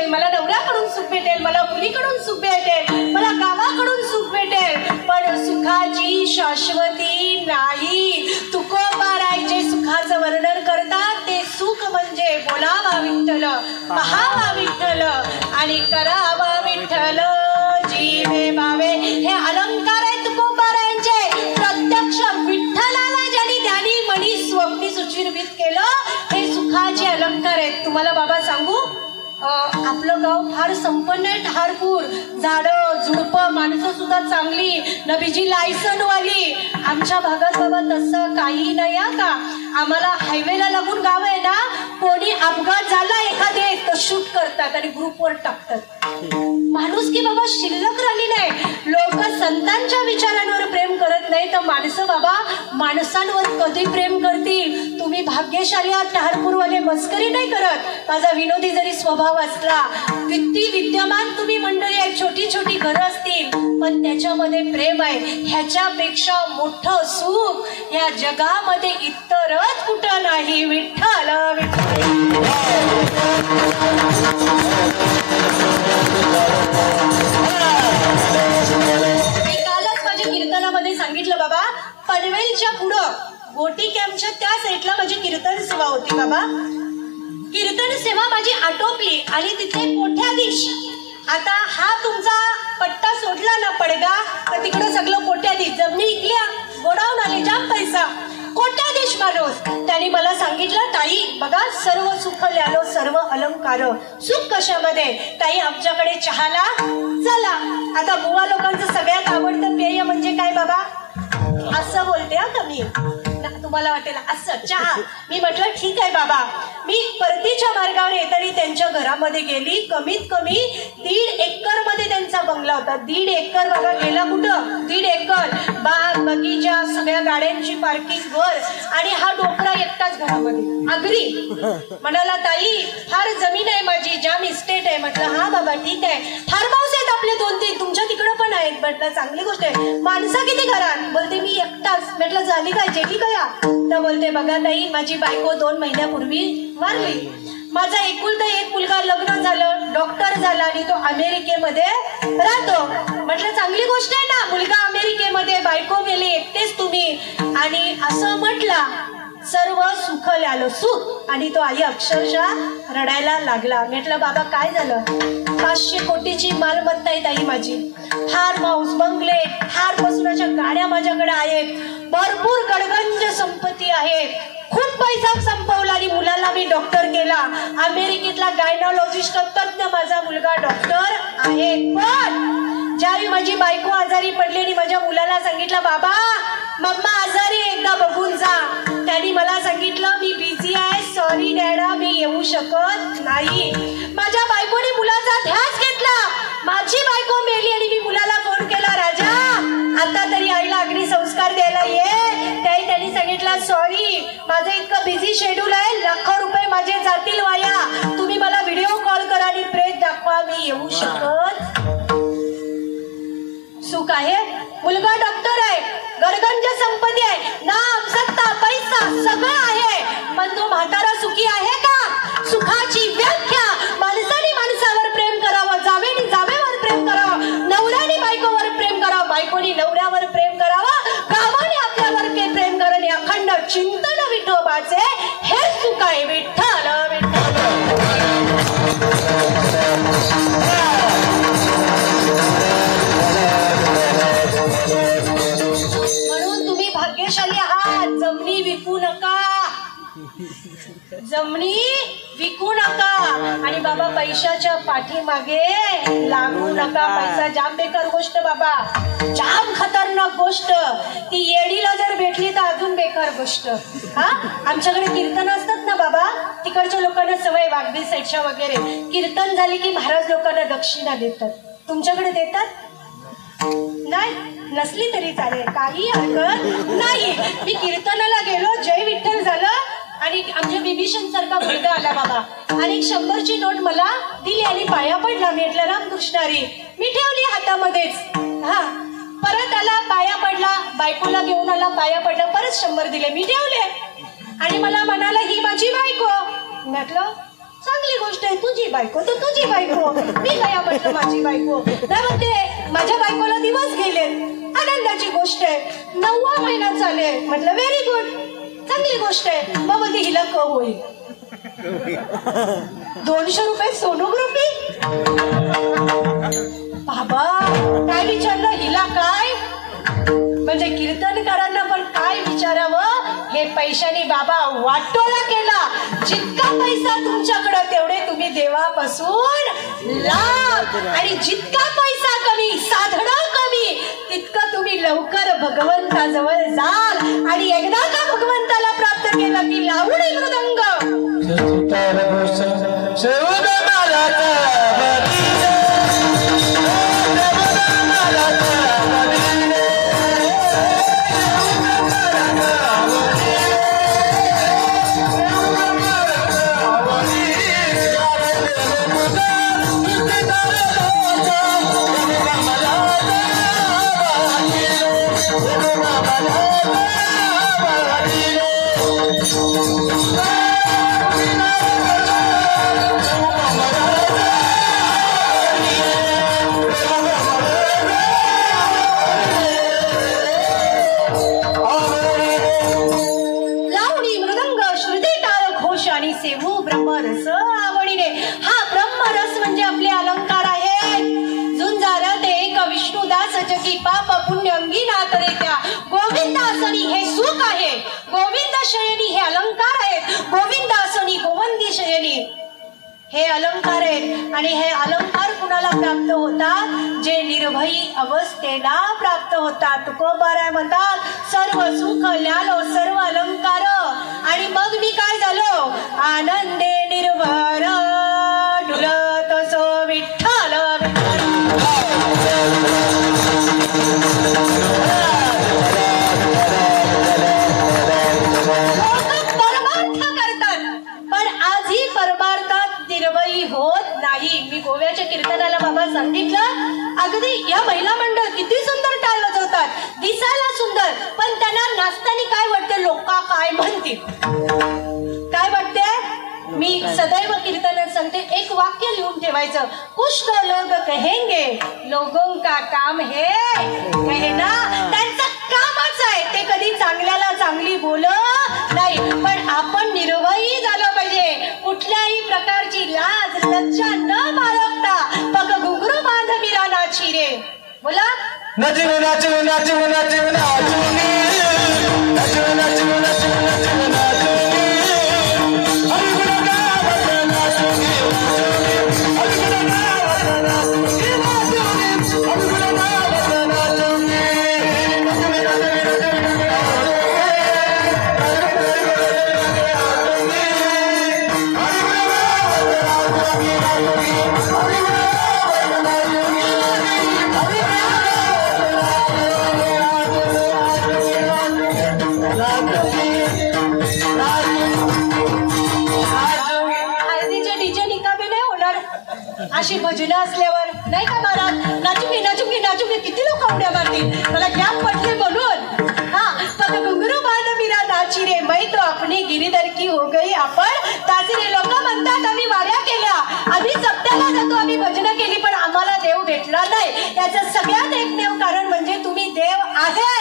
मला नवऱ्याकडून सुख भेटेल, मला मुलीकडून सुख भेटेल, मला गावाकडून सुख भेटेल, पण सुखा सुखाची शाश्वती नाही. तुकोबारायचे सुखाचं वर्णन करतात. ते सुख म्हणजे बोलावा विठ्ठल, पहावा विठ्ठल आणि करावा विठ्ठल. जीवे बावे हे अलंकार आहेत तुकोबारायांचे. प्रत्यक्ष विठ्ठलाला ज्यांनी ध्यानी मनी स्वप्नी सुचिरभित केलं हे सुखाचे अलंकार आहेत. तुम्हाला बाबा सांगू, आपलं गाव फार संपन्न आहे. ठारपूर, झाडं झुडपं, माणसं सुद्धा चांगली, नबीजी लायसनवाली. आमच्या भागात बाबा तसं काही नाही का. आम्हाला हायवेला लागून गाव आहे ना, कोणी अपघात झाला एखादे तर शूट करतात आणि ग्रुपवर टाकतात. माणूस की बाबा शिल्लक राहिली नाही. लोक संतांच्या विचारांवर प्रेम करत नाही तर माणसं बाबा माणसांवर कधी प्रेम करतील. तुम्ही भाग्यशाली आहात ठारपूरवाले, मस्करी नाही करत. माझा विनोदी जरी स्वभाव असला, किती विद्यमान तुम्ही मंडळी आहे, छोटी छोटी घरं असतील पण त्याच्यामध्ये प्रेम आहे. ह्याच्यापेक्षा मोठं सुख या जगामध्ये इतरच कुठं नाही. विठ्ठल विठ्ठल. कालच माझ्या कीर्तनामध्ये सांगितलं बाबा, पनवेलच्या पुढं गोटी कॅम्पच्या त्या साईडला माझी कीर्तन सेवा होती बाबा. कीर्तन सेवा माझी आटोपली आणि तिथे कोठ्याधीश, आता हा तुमचा पट्टा सोडला ना पडगा तर तिकडं सगळं कोठ्याधीश, जमिनी इकल्या, गोडाऊन आले, जाम पैसा, कोट्याधीश माणूस. त्यांनी मला सांगितलं, ताई बघा सर्व सुख ल्यालो सर्व अलंकार. सुख कशामध्ये ताई, आमच्याकडे चहाला चला. आता बुवा लोकांचं सगळ्यात आवडतं पेय म्हणजे काय बाबा, असं बोलते हा कमी, तुम्हाला वाटेल असं चहा. मी म्हटलं ठीक आहे बाबा. मी परतीच्या मार्गावर येताना त्यांच्या घरामध्ये गेली. कमीत कमी 1.5 एकर मध्ये त्यांचा बंगला होता. 1.5 एकर बाबा गेला कुठं, 1.5 एकर, बाग बगीचा, सगळ्या गाड्यांची पार्किंग, घर आणि हा डोकरा एकटाच घरामध्ये. अग्री म्हणाला, ताई फार जमीन आहे माझी, जाम इस्टेट आहे. म्हटलं हा बाबा ठीक आहे. फार्म हाऊस आहेत आपले 2-3, तुमच्या तिकडं पण आहेत. म्हटलं चांगली गोष्ट आहे. माणसं किती घरात, बोलते मी एकटाच. म्हटलं झाली काय, जेली कया तर बोलते बघा ताई माझी बायको 2 महिन्यापूर्वी वारली. माझा एकुलता एक मुलगा लग्न झालं, डॉक्टर झाला आणि तो अमेरिकेमध्ये राहतो. म्हटलं चांगली गोष्ट आहे ना, मुलगा अमेरिकेमध्ये, बायको गेली, एकटेच तुम्ही. आणि असं म्हटला सर्व सुख ल्यालो सुख. आणि तो आई अक्षरशः रडायला लागला. म्हटलं बाबा काय झालं, 500 कोटीची मालमत्ता आहे ताई माझी, फार्म हाऊस, बंगले, फार बसण्याच्या गाड्या माझ्याकडे आहेत, भरपूर गडगंज संपत्ती आहे. खूप पैसा संपवला आणि मुलाला मी डॉक्टर केला. अमेरिकेतला गायनॉलॉजिस्ट तज्ञ माझा मुलगा डॉक्टर आहे. पण ज्यावेळी माझी बायको आजारी पडली आणि माझ्या मुलाला सांगितलं बाबा मम्मा आजारी, एकदा बघून जा. त्यांनी मला सांगितलं मी बिझी आहे, सॉरी डॅडा मी येऊ शकत नाही. माझ्या बायकोने मुलाचा ध्यास घेतला. माझी बायको मेली आणि मी मुलाला फोन केला, राजा आता तरी आईला अग्निसंस्कार द्यायला ये. त्यांनी सांगितलं सॉरी माझं इतकं बिझी शेड्यूल आहे, लाखो रुपये माझे जातील वाया, तुम्ही मला व्हिडिओ कॉल करा आणि प्रेत दाखवा, मी येऊ शकत. सुख आहे, मुलगा डॉक्टर आहे, गडगंज संपत्ती आहे, नाम सत्ता पैसा सगळं आहे, पण तो म्हातारा सुखी आहे का? सुखाची व्याख्या माणसाने माणसावर प्रेम करावं, जावेने जावेवर प्रेम करावं, नवऱ्याने बायकोवर प्रेम करावं, बायकोने नवऱ्यावर प्रेम करावं, गावाने आपल्यावर प्रेम करणे, अखंड चिंतन विठोबाचे हे सुख आहे. विठ्ठल विठ्ठल. म्हणून तुम्ही भाग्यशाली आहात. जमिनी विकू नका, जमिनी विकू नका. आणि बाबा पैशाच्या पाठीमागे लागू नका. पैसा जाम बेकार गोष्ट बाबा, जाम खतरनाक गोष्ट. ती येडीला जर भेटली तर अजून बेकार गोष्ट. हा आमच्याकडे कीर्तन असतात ना बाबा, तिकडच्या लोकांना सवय, वाघबीर साईडच्या वगैरे, कीर्तन झाली की महाराज लोकांना दक्षिणा देतात. तुमच्याकडे देतात? नाही, नसली तरी चालेल, काही हरकत नाही. मी कीर्तनाला गेलो, जय विठ्ठल झालं आणि आमच्या बिभीषण सारखा मुलगा आला बाबा आणि 100ची नोट मला दिली आणि पाया पडला. मी म्हटलं रामकृष्णारी, मी ठेवली हातामध्येच. हा परत आला, पाया पडला, बायकोला घेऊन आला, पाया पडला, परत 100 दिले, मी ठेवले आणि मला म्हणाला ही माझी बायको. म्हटलं चांगली गोष्ट आहे, तुझी बायको तर तुझी बायको, मी काय म्हटलं माझी बायको. नाही म्हणते माझ्या बायकोला दिवस गेले. आनंदाची गोष्ट आहे. 9वा महिना चालू आहे. म्हटलं व्हेरी गुड, चांगली गोष्ट आहे. मग बोलते हिला क होईल. 200 रुपये सोनोग्राफी. बाबा काय विचारलं हिला काय, म्हणजे कीर्तनकारांना पण काय विचारावं हे पैशाने बाबा वाटोळा केला. जितका पैसा तुमच्याकडे तेवढे तुम्ही देवापासून लाभ, आणि जितका पैसा कमी, साधनं कमी, तितकं तुम्ही लवकर भगवंताजवळ जाल. आणि एकदा का भगवंताला प्राप्त केलं की लावणी मृदंग हे अलंकार आहेत. आणि हे अलंकार कुणाला प्राप्त होतात, जे निर्भयी अवस्थेला प्राप्त होतात. तुकोबाराय म्हणतात सर्व सुख ल्यालो सर्व अलंकार. आणि मग मी काय झालो, आनंदे निर्भर डुलत सो विठ्ठल. मी गोव्याच्या कीर्तनाला बाबा सांगितलं, अगदी या महिला मंडळ किती सुंदर टाळ वाजवतात, दिसायला सुंदर, पण त्यांना नाचताना काय वाटतं, लोक काय म्हणतील, काय वाटते. मी सदैव कीर्तनात सांगते, एक वाक्य लिहून ठेवायचं, कुछ तो लोग कहेंगे लोगों का काम है कहना. त्यांचं कामच आहे, ते कधी चांगल्याला चांगली बोलत नाही. पण आपण निर्भयी झालं पाहिजे, कुठल्याही प्रकारची लाज लज्जा न बाळगता. पग घुंगरू बांधविरा नाची रे. बोला नाचू नाचू नाचू नाचू अशी भजनं असल्यावर नाही का महाराज, नाचूंगी नाचूंगी नाचूंगी, किती लोक उड्या मारतील, मला गॅप पडले म्हणून. हा पग घुंगरू बांधविरा नाची रे, मै तो अपनी गिरीधर की हो गई आपण तासी रे. लोक म्हणतात आम्ही वाऱ्या केल्या, आम्ही सप्त्याला जातो, आम्ही भजनं केली, पण आम्हाला देव भेटला नाही. याचं सगळ्यात एकमेव कारण म्हणजे तुम्ही देव आहे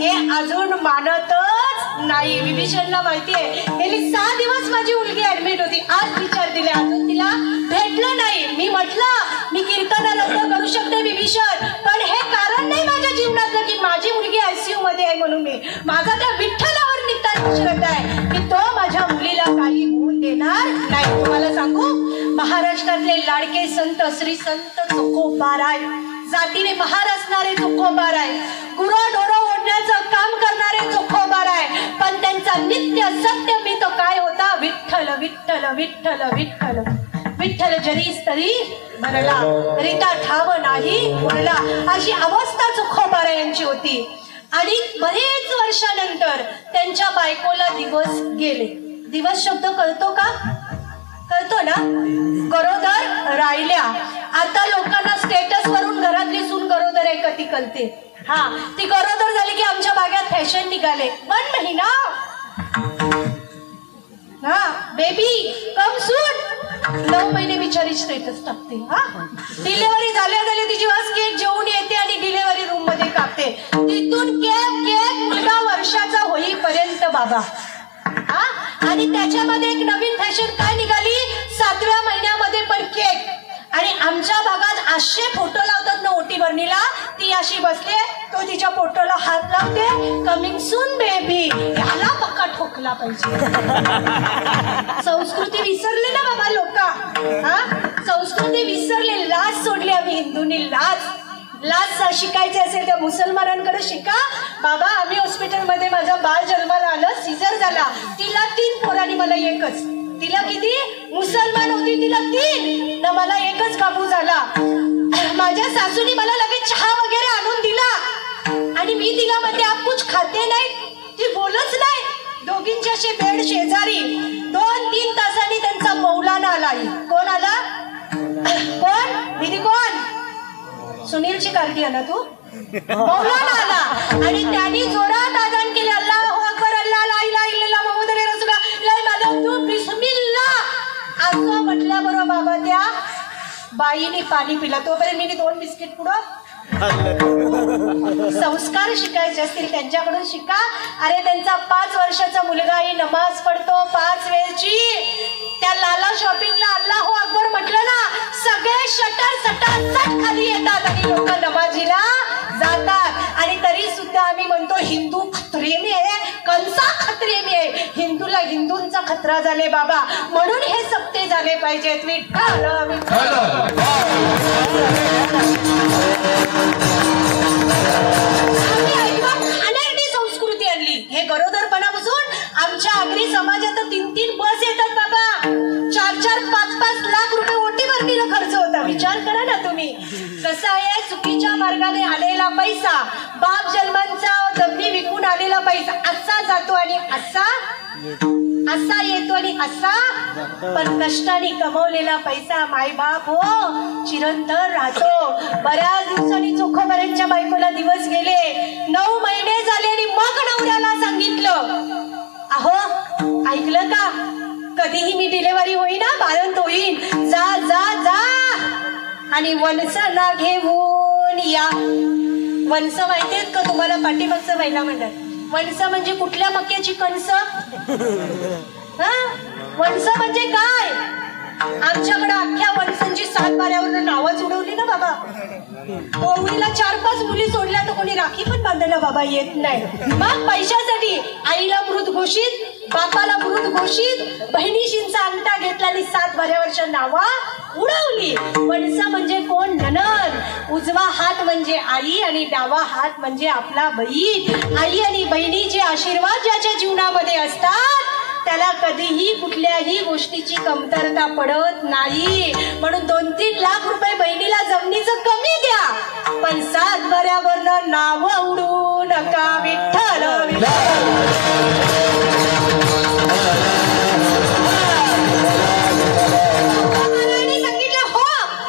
हे अजून मानतच नाही. विभीषणला माहितीये, गेली 6 दिवस माझी मुलगी ऍडमिट होती, आज विचार दिले, अजून तिला भेटलं नाही. मी म्हटलं मी कीर्तनाला करू शकते विभीषण, पण हे कारण नाही माझ्या जीवनातलं की माझी मुलगी ICU मध्ये आहे म्हणून. मी माझा त्या विठ्ठलावर नितांत श्रद्धा आहे की तो माझ्या मुलीला काही होऊन देणार नाही. तुम्हाला सांगू, महाराष्ट्रातले लाडके संत श्री संत तुकोबाराय, जातीने महार असणारे तुकोबाराय, गुरंढोरं ओढण्याचं काम करणारे तुकोबाराय, पण त्यांचा नित्य सत्य मी तो काय होता, विठ्ठल विठ्ठल विठ्ठल विठ्ठल विठ्ठल जरी तरी भरला तरी ठाव नाही उरला, अशी अवस्था तुकोबाराय यांची होती. आणि बरेच वर्षानंतर त्यांच्या बायकोला दिवस गेले. दिवस शब्द कळतो का, कळतो ना, गरोदर राहिल्या. आता लोकांना स्टेटस वरून घरातली सून गरोदर आहे का ती कळते. हा ती गरोदर झाली की आमच्या भागात फॅशन निघाले, 1 महिना, हा बेबी कम सून, 9 महिने बिचारी स्टेटस टाकते. हा, डिलेव्हरी झाल्या तिची बस केक जेवून येते आणि डिलेव्हरी रूम मध्ये कापते. तिथून केक मुलगा वर्षाचा होईपर्यंत बाबा. हा, आणि त्याच्यामध्ये एक नवीन फॅशन काय निघाली, 7व्या महिन्यामध्ये पण केक. आणि आमच्या भागात 800 फोटो लावतात ना ओटी भरणीला, ती अशी बसले, तो तिच्या फोटोला हात लावते, कमिंग सून बेबी. याला पक्का ठोकला पाहिजे. संस्कृती विसरली ना बाबा लोक. हा, संस्कृती विसरली, लाज सोडली आम्ही हिंदूंनी. लाज शिकायची असेल तर मुसलमानांकडे शिका बाबा. आम्ही हॉस्पिटलमध्ये माझं बाळ जन्माला आलं, सिझर झाला, तिला 3 पोरांनी, मला एकच. तिला किती, मुसलमान होती तिला 3 ना, मला एकच काबू झाला. माझ्या सासूनी मला लगेच चहा वगैरे आणून दिला आणि मी तिला म्हणते आप कुछ खाते नाही, ती बोलच नाही. दोघींचे असे बेड शेजारी. 2-3 तासांनी त्यांचा मौलाना आला. कोण आला, कोण दीदी, कोण, सुनीलची कार्टी आला तू. मौलाना आला आणि त्यांनी जोरात आजान केले, अल्लाहू अकबर, अल्लाह ला इलाहा इल्लल्लाह मुहम्मद रसूलुल्लाह ला माधव तू बिस्मिल्लाह असं म्हटल्याबरोबर बाबा त्या बाईने पाणी पिला. तोपर्यंत मी 2 बिस्किट पुढं. संस्कार शिकायचे असतील त्यांच्याकडून शिका. अरे त्यांचा 5 वर्षाचा मुलगाही नमाज पडतो 5 वेळची. त्या लाला शॉपिंगला अल्लाहू अकबर म्हटलं ना, सगळे शटर सटासट खाली येतात आणि लोक नमाजीला जातात. आणि तरी सुद्धा आम्ही म्हणतो हिंदू खतरे में आहे, कंसा खतरे में आहे. हिंदूला हिंदूंचा खतरा झाले बाबा, म्हणून हे सप्ते झाले पाहिजेत. विठ्ठल संस्कृती आणली. हे गरोदरपणापासून आमच्या आगरी समाजात 3-3 बस येतात बाबा. 4-4, 5-5 लाख रुपये ओटी भरणीला खर्च होता. विचार करा ना तुम्ही. कसं आहे, चुकीच्या मार्गाने आलेला पैसा, बाप जन्मांचा जमिनी विकून आलेला पैसा असा जातो आणि असा येतो आणि असा. पण कष्टाने कमवलेला पैसा मायबाप हो चिरंतन राहतो. बऱ्याच दिवसांनी चोखोबऱ्यांच्या बायकोला दिवस गेले, 9 महिने झाले आणि मग नवऱ्याला सांगितलं, अहो ऐकलं का, कधीही मी डिलेव्हरी होईना, बाळंत होईन, जा जा जा आणि वंसना घेऊन या. वंस माहितीयेत का तुम्हाला, पाठीमागचं महिला मंडळ. वंस म्हणजे कुठल्या मक्याची कणस. हा, वंस म्हणजे काय, आमच्याकडे अख्ख्या वंसांची 7 बाऱ्यावर नावच उडवली ना बाबा. ओळीला 4-5 मुली सोडल्या तर कोणी राखी पण बांधायला बाबा येत नाही. मग पैशासाठी आईला मृत घोषित, बापाला मृत घोषित, बहिणीशींचा अंगठा घेतला आणि 7 बाऱ्यावरच्या नावा उडवली. वंस म्हणजे कोण, नणंद. उजवा हात म्हणजे आई आणि डावा हात म्हणजे आपला बहीण. आई आणि बहिणीचे आशीर्वाद ज्याच्या जीवनामध्ये असतात त्याला कधीही कुठल्याही गोष्टीची कमतरता पडत नाही. म्हणून 2-3 लाख रुपये बहिणीला जमिनीचं कमी द्या, पण 7 बऱ्यावरनं नाव उडू नका. विठ्ठल सांगितलं हो,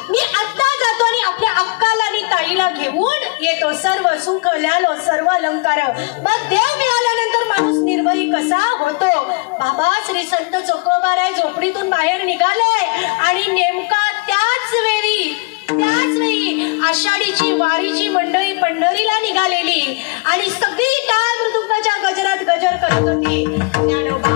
मी आता जातो आणि आपल्या अक्काला आणि ताईला घेऊन येतो. सर्व सुख ल्यालो सर्व अलंकार. मग देव मिळाल्यानंतर माणूस निर्भयी कसा होतो. बाबा श्री संत चोकोबाराय झोपडीतून बाहेर निघाले आणि नेमका त्याच वेळी आषाढीची वारीची मंडळी पंढरीला निघालेली आणि सगळी टाळ मृदुंगाच्या गजरात गजर करत होती. ज्ञानोबा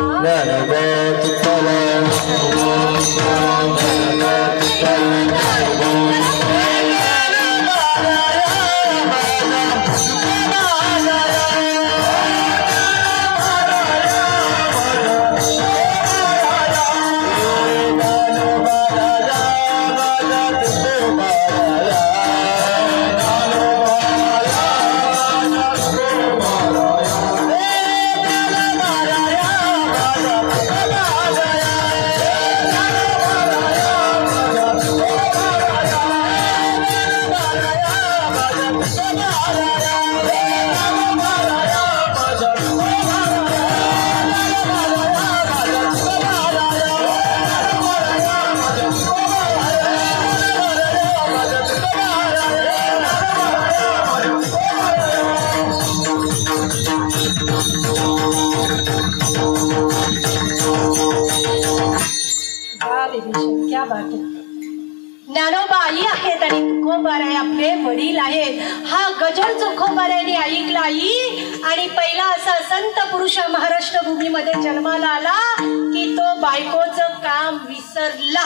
ज्ञानोबा आई आहेत आणि तुकोबाराय आपले वडील आहेत. हा गजर तुकोबारायांनी ऐकला आई आणि पहिला असा संत पुरुष महाराष्ट्र भूमीमध्ये जन्माला आला की तो बायकोचं काम विसरला.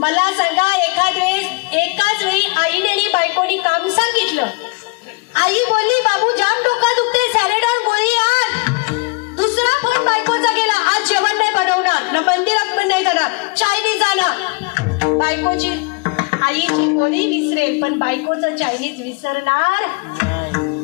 मला सांगा, एकाच वेळी आईने आणि बायकोनी काम सांगितलं. आई बोलली, बाबू जाम डोका दुखते, सॅलेडवर गोळी आण. दुसरा फोन बायकोचा गेला, आज जेवण नाही बनवणार, न मंदिरात पण नाही जाणार, चायनीज जाणार. बायकोची आईची गोळी विसरेल पण बायकोचं चायनीज विसरणार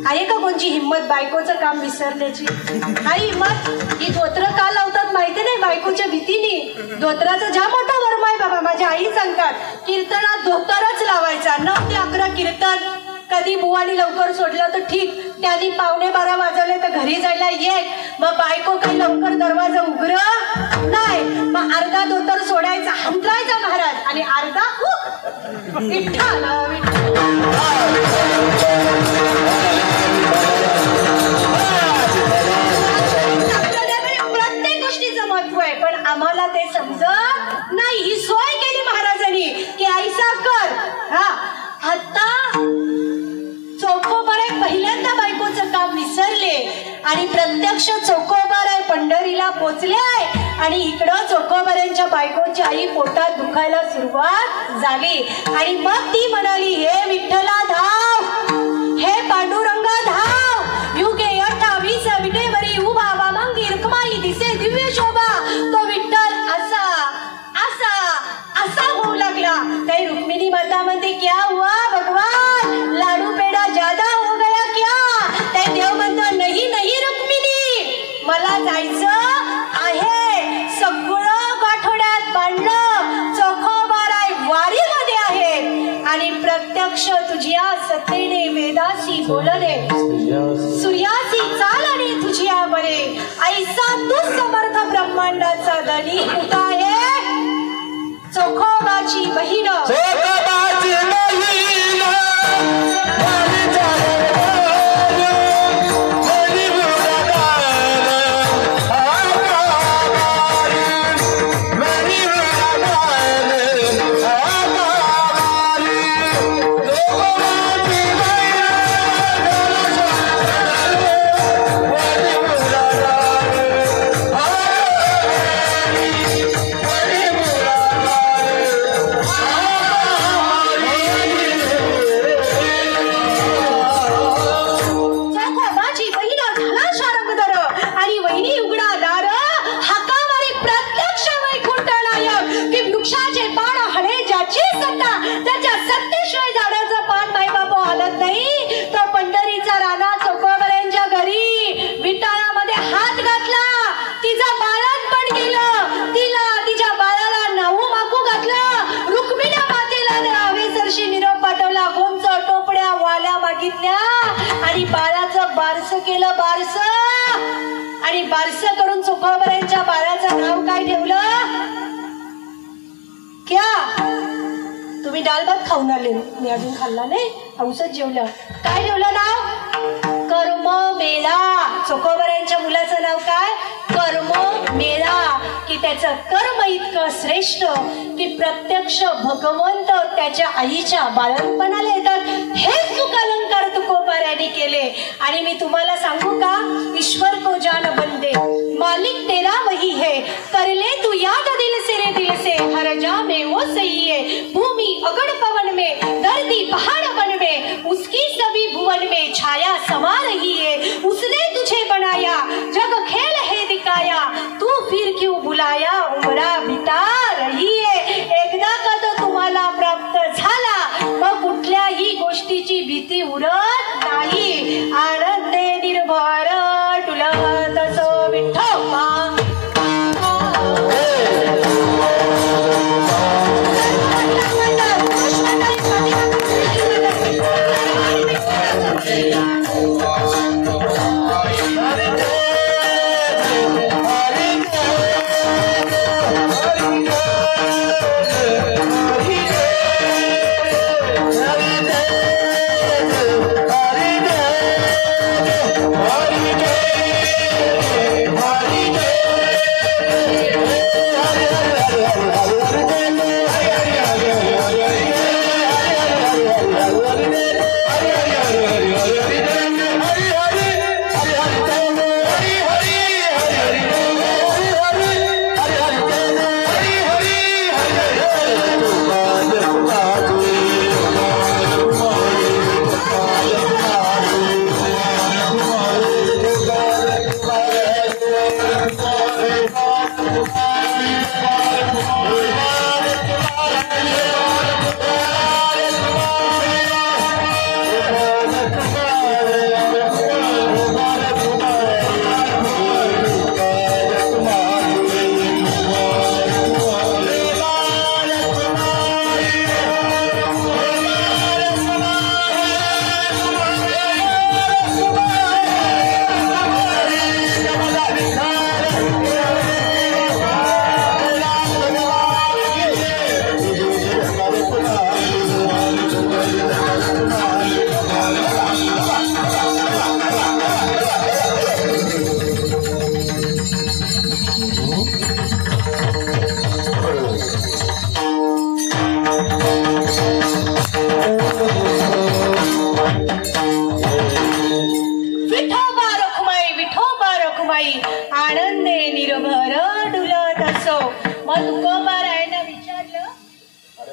आहे का? कोणची हिंमत बायकोचं काम विसरण्याची? काही हिंमत? ही धोत्र का लावतात माहिती नाही? बायकोच्या भीतीने. धोत्राचा ज्या मोठा वर्म आहे बाबा. माझ्या आई सांगतात कीर्तनात धोतरच लावायचा. 9 ते 11 कीर्तन. कधी बुवानी लवकर सोडलं तर ठीक, त्यांनी 11:15 वाजवले तर घरी जायला ये. मग बायको काही लवकर दरवाजा उघड नाही, मग अर्धा धोतर सोडायचा, हंतरायचा महाराज आणि अर्धा विठ्ठल प्रत्येक गोष्टीचं महत्व आहे. पण आम्हाला ते समजत नाही. ही सोय केली महाराजांनी की ऐसा कर. हा आता चौकोबाराय पहिल्यांदा बायकोचं काम विसरले आणि प्रत्यक्ष चौकोबाराय पंढरीला पोचले आणि इकडं चौकोबारायांच्या बायकोची आई पोटात दुखायला सुरुवात झाली आणि मग ती म्हणाली, हे विठ्ठला धाव, हे पांडुरंगा धाव, युगे 28 विटेवरी उभा वामांगी रुक्माई दिसे दिव्य शोभा. तो विठ्ठल असा असा असा होऊ लागला. काही रुक्मिणी माता म्हणते, क्या हुआ भगवान, लाडू पेडा ज्यादा हो गया क्या? ते देव म्हणतो, नाही नाही रुक्मिणी, मला जायचं आहे. सगळं गाठोड्यात बांधलं, चोखोबाराय वारीमध्ये आहे आणि प्रत्यक्ष तुझ्या सत्तेने वेदासी बोलले, सूर्यासी चाल आणि तुझ्या बरे, ऐसा तू समर्थ ब्रह्मांडाचा धनी कुठं आहे? चोखोबाची बहीण आणि बाळाचं बारस केलं. बारस आणि बारस करून चोखोबारायांच्या बाळाचं नाव काय ठेवलं? क्या? तुम्ही डाळ भात खाऊन आले, मी अजून खाल्ला नाही, औषध जेवलं. काय ठेवलं नाव? कर्म मेळा. चोखोबारायांच्या मुलाचं नाव काय? कर्म मेळा. की त्याचं कर्म इतकं श्रेष्ठ की प्रत्यक्ष भगवंत त्याच्या आईच्या बाळंतपणाला येतात. हेच तुक अलंकार तुकोबारायांनी केले. आणि मी तुम्हाला सांगू का, ईश्वर को जान बंदे मालिक तेरा वही है, करले तू याद दिल से रे दिल से, हर जा में वो सही है, भूमि अगड़ पवन में, धरती पहाड़ बन में, उसकी सभी भुवन में छाया समा रही है, उसने तुझे बनाया, जग खेल है दिखाया, तू फिर क्यों बुलाया, उमरा बिता रही है. एकदा का तो तुम्हाला प्राप्त झाला मग कुठल्याही गोष्टीची भीती उरत नाही. आनंदे निर्भर तुलत सो विठ्ठल.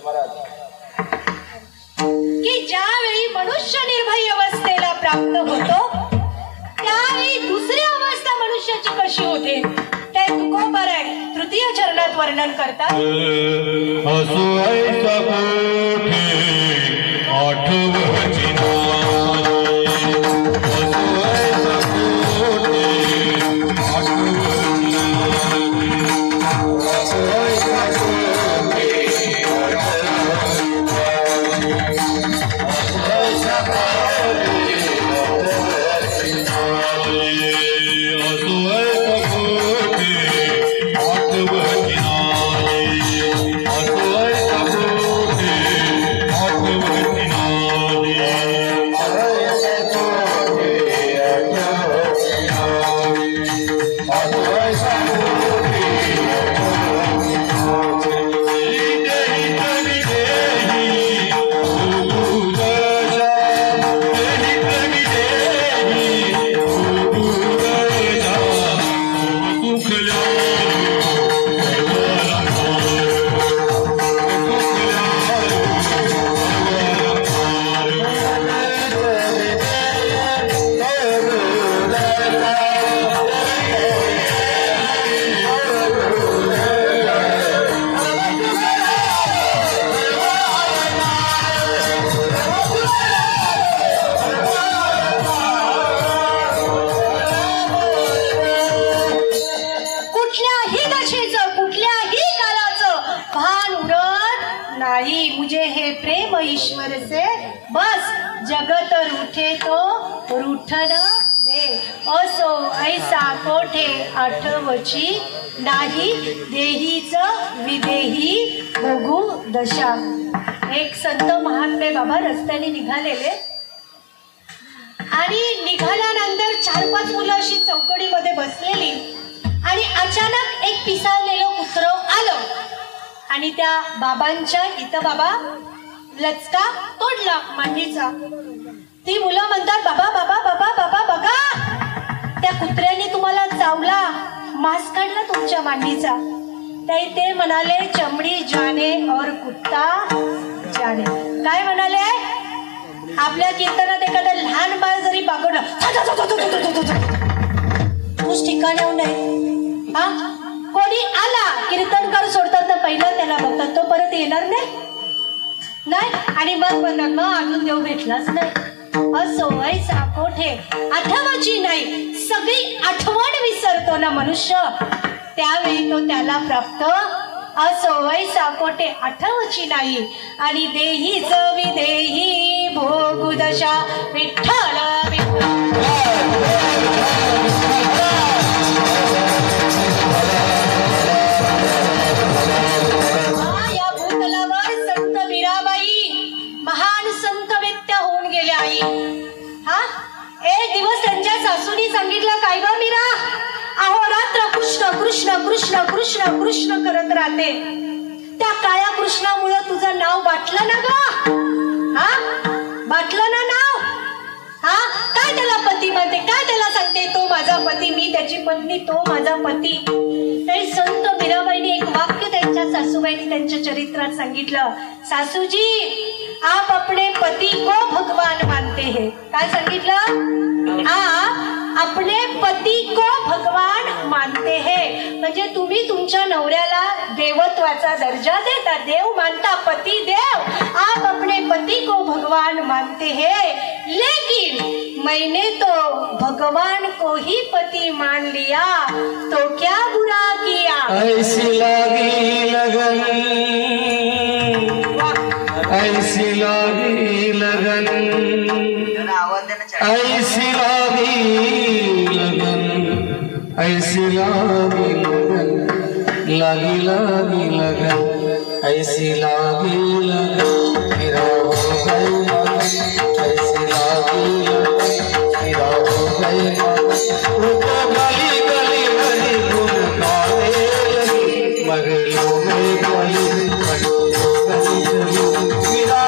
की ज्यावेळी मनुष्य निर्भय अवस्थेला प्राप्त होतो त्यावेळी दुसरी अवस्था मनुष्याची कशी होते ते तुकोबर आहे तृतीय चरणात वर्णन करतात. ईश्वर से बस जगत रूठे तो रूठन दे असो ऐसा कोठे आठवची नाही देहीच विदेही भोगू दशा. एक संत महात्मे बाबा रस्त्याने निघालेले आणि निघाल्यानंतर 4-5 मुलं अशी चौकडीमध्ये बसलेली आणि अचानक एक पिसाळलेलं कुत्रं आलं आणि त्या बाबांच्या इथं बाबा लचका तोडला मांडीचा. ती मुलं म्हणतात बाबा बाबा बाबा बाबा बघा त्या कुत्र्याने तुम्हाला चावला मांस काढला तुमच्या मांडीचा. ते म्हणाले चमडी जाने और कुत्ता जाने. काय म्हणाले आपल्या कीर्तनात एखादं लहान बाळ जरी बागडलं तूच ठिकाणी नाही हा कोणी आला कीर्तनकार सोडतात तर पहिलं त्याला बघतात तो परत येणार नाही आणि मग म्हणणार मग अजून देव भेटलाच नाही. असो ऐसा कोठे आठवची नाही सगळी आठवण विसरतो ना मनुष्य त्यावेळी तो त्याला प्राप्त. असो ऐसा कोठे आठवची नाही आणि देहीच विदेही भोगू दशा. विठ्ठल या भूतलावर संत मीराबाई महान संत वेत्या होऊन गेल्या. आई हा एक दिवस त्यांच्या सासूनी सांगितलं काय ग मीरा अहोरात्र कृष्ण कृष्ण कृष्ण कृष्ण कृष्ण करत राहते त्या काळ्या कृष्णामुळे तुझं नाव बाटलं ना ग हा बाटलं ना नाव हा काय त्याला पती म्हणते काय त्याला सांगते तो माझा पती मी त्याची पत्नी तो माझा पती. तरी संत मीराबाईने एक वाक्य त्यांच्या सासूबाईंनी त्यांच्या चरित्रात सांगितलं. सासूजी आप अपने पति को भगवान मानते हैं. काय सांगितलं आप अपने पति को भगवान मानते हैं म्हणजे तुम्ही तुमच्या नवऱ्याला देवत्वाचा दर्जा देता देव मानता पति देव. आप अपने पति को भगवान मानते हैं लेकिन मैंने तो भगवान को ही पति मान लिया तो क्या बुरा किया. ऐसी लागी लगन ऐसी लागी लगन ऐसी लागी लगन ऐसी लागी लगन लागी लागी लगन ऐसी लागी लगन मेरा हो गई लगन ऐसी लागी लगन मेरा हो गई लगन गली गली गली गुन गाने लगी मगलों में गली गली गली मेरा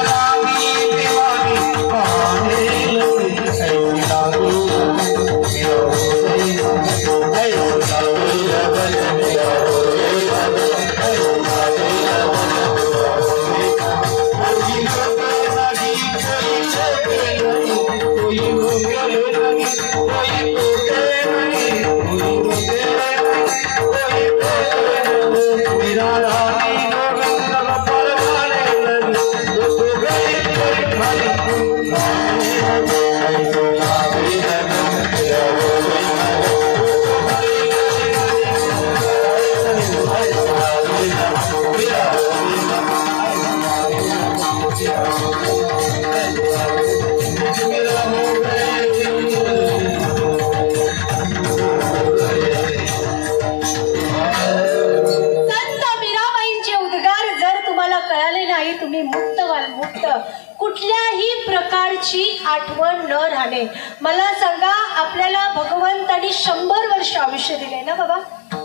म्हणाले नाही तुम्ही मुक्त व्हाल, मुक्त, कुठल्याही प्रकारची आठवण न राहणे. मला सांगा, आपल्याला भगवंतानी 100 वर्ष आयुष्य दिले ना बाबा,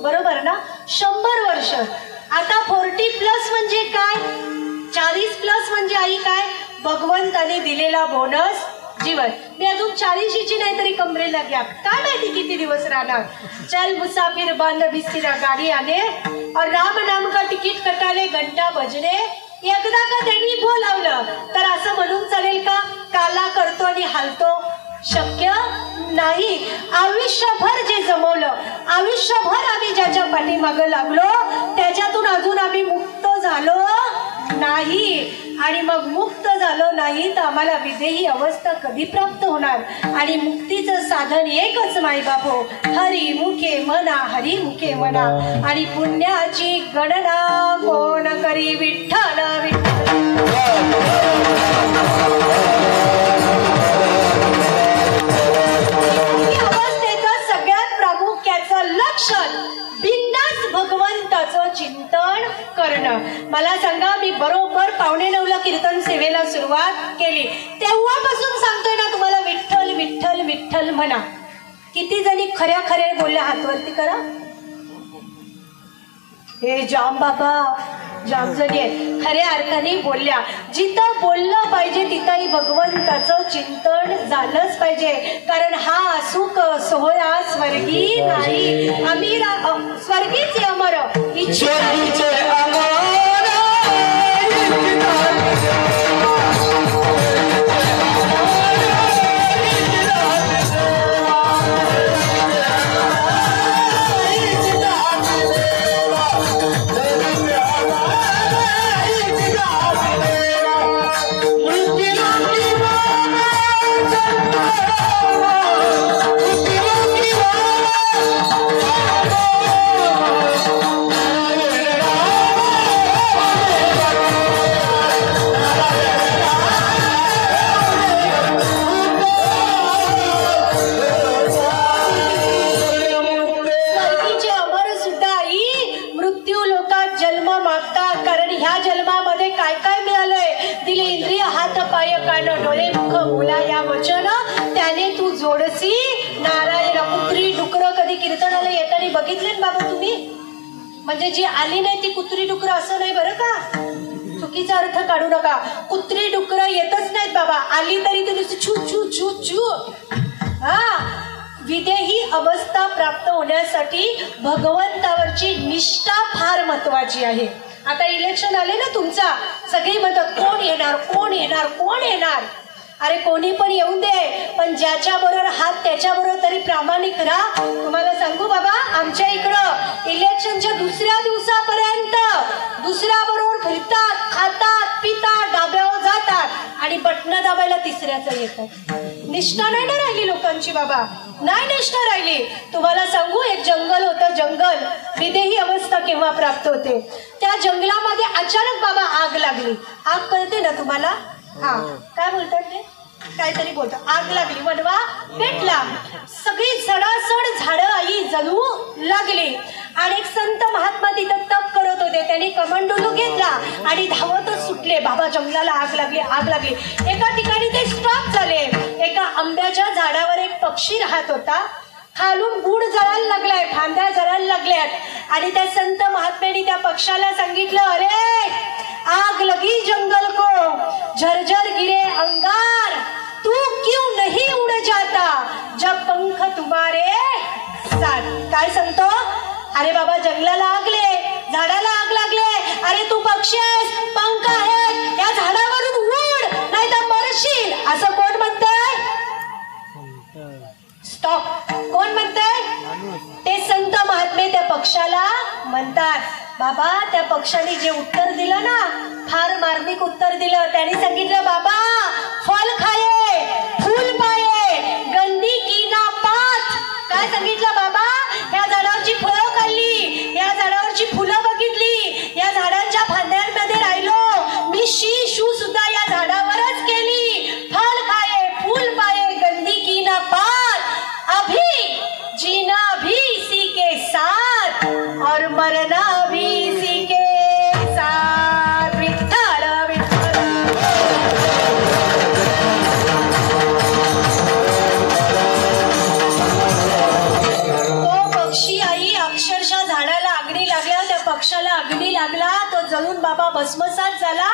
बरोबर ना? 100 वर्ष. आता 40+ म्हणजे काय, 40+ म्हणजे आई काय, भगवंताने दिलेला बोनस जीवन. मी अजून 40ची नाही तरी कमरेला घ्या, काय माहिती किती दिवस राहणार. चल मुसाफिर बांध बिस्तिरा गाडी आने और राम नाम का तिकीट कटाले घंटा बजने. एकदा का त्यांनी बोलावलं तर असं म्हणून चालेल का काला करतो आणि हालतो? शक्य नाही. आयुष्यभर जे जमवलं, आयुष्यभर आम्ही ज्याच्या पाठीमागं लागलो त्याच्यातून अजून आम्ही मुक्त झालो नाही. आणि मग मुक्त झालो नाही तर आम्हाला विदेही अवस्था कधी प्राप्त होणार? आणि मुक्तीचं साधन एकच माय बापो, हरी मुखे मना, हरी मुखे मना. आणि पुण्याची गणना कोण करी, विठ्ठल विठ्ठल. अवस्थेचं सगळ्यात प्रामुख्याचं लक्षण बिनधास्त भगवंताचं चिंतन करणं. मला सांगा, मी बरोबर 8:45ला कीर्तन सेवेला सुरुवात केली तेव्हापासून सांगतोय ना तुम्हाला, विठ्ठल विठ्ठल विठ्ठल म्हणा. किती जणी खऱ्या खऱ्या बोलल्या, हातवरती करा. हे जाम बाबा, जाम जणी आहेत खऱ्या अर्थाने बोलल्या. जिथं बोललं पाहिजे तिथंही भगवंताचं चिंतन झालंच पाहिजे. कारण हा सुख सोहळा स्वर्गी नाही, आम्ही स्वर्गीचे अमर बघितले बाबा तुम्ही. म्हणजे जी आली नाही ती कुत्री डुकर असं नाही बरं का, चुकीचा अर्थ काढू नका. कुत्री डुकर येतच नाहीत बाबा, आली तरी ते छू छू छू छू. हा, विदेही अवस्था प्राप्त होण्यासाठी भगवंतावरची निष्ठा फार महत्वाची आहे. आता इलेक्शन आले ना तुमचा, सगळी म्हणतात कोण येणार कोण येणार कोण येणार. अरे कोणी पण येऊन दे, पण ज्याच्या बरोबर हात त्याच्याबरोबर तरी प्रामाणिक राहा. तुम्हाला सांगू बाबा, आमच्या इकडं इलेक्शनच्या दुसऱ्या दिवसापर्यंत दुसऱ्याबरोबर फिरतात, खातात, पितात, डाब्यावर जातात आणि बटणं दाबायला तिसऱ्याचं येतात. निष्ठा नाही ना राहिली लोकांची बाबा, नाही निष्ठा राहिली. तुम्हाला सांगू, एक जंगल होतं, जंगल. विदेही अवस्था केव्हा प्राप्त होते? त्या जंगलामध्ये अचानक बाबा आग लागली. आग कळते ना तुम्हाला? हा, काय बोलतात ते, काहीतरी बोलतात. आग लागली, वनवा पेटला, सगळी सडासड झाडं आई जळू लागली. आणि एक संत महात्मा तिथं तप करत होते, त्यांनी कमंडलू घेतला आणि धावतच सुटले. बाबा जंगलाला आग लागली, आग लागली. एका ठिकाणी ते स्टॉप झाले. एका आंब्याच्या झाडावर एक पक्षी राहत होता. खालून गुड जळायला लागलाय, फांद्या जळायला लागल्यात. आणि त्या संत महात्म्याने त्या पक्षाला सांगितलं, अरे आग लगी जंगल को, झरझर गिरे अंगार, तू क्यों नहीं उड़ जाता जब पंख तुम्हारे साथ. काय सांगतो? अरे बाबा जंगलाला आगले, झाडाला आग लागले, अरे तू पक्षी आहेस, पंख आहेत, या झाडावरून उड नाही तर मरशील. असं कोण म्हणतंय? स्टॉप. कोण म्हणतंय? ते संत महात्मे त्या पक्षाला म्हणतात. बाबा त्या पक्षाने जे उत्तर दिलं ना, फार मार्मिक उत्तर दिलं. त्यांनी सांगितलं, बाबा फल खाये फूल पाये गंदी की ना पात. काय सांगितलं बाबा? या झाडावरची फळं खाल्ली, या झाडावरची फुलं बघितली, या झाडांच्या फांद्यांमध्ये राहिलो, मी शी शू सुद्धा या झाडावरच केली. फल खाये फूल पाये गंदी की ना पात, अभी जीना भी इसी के साथ और मरना भी इसी के साथ. विठ्ठल भस्मसात झाला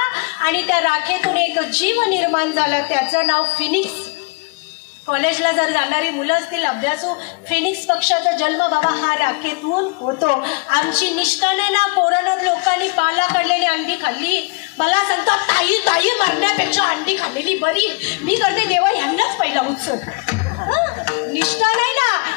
आणि त्या राखेतून एक जीव निर्माण झाला, त्याचं नाव फिनिक्स. कॉलेजला जर जाणारी मुलं असतील अभ्यासू, फिनिक्स पक्षाचा जन्म बाबा हा राखेतून होतो. आमची निष्ठा नाही ना, कोरोनात लोकांनी पाला काढलेली अंडी खाल्ली. मला सांगतात ताई ताई मरण्यापेक्षा अंडी खाल्लेली बरी. मी करते देवा ह्यांनाच पहिला उत्सव. निष्ठा नाही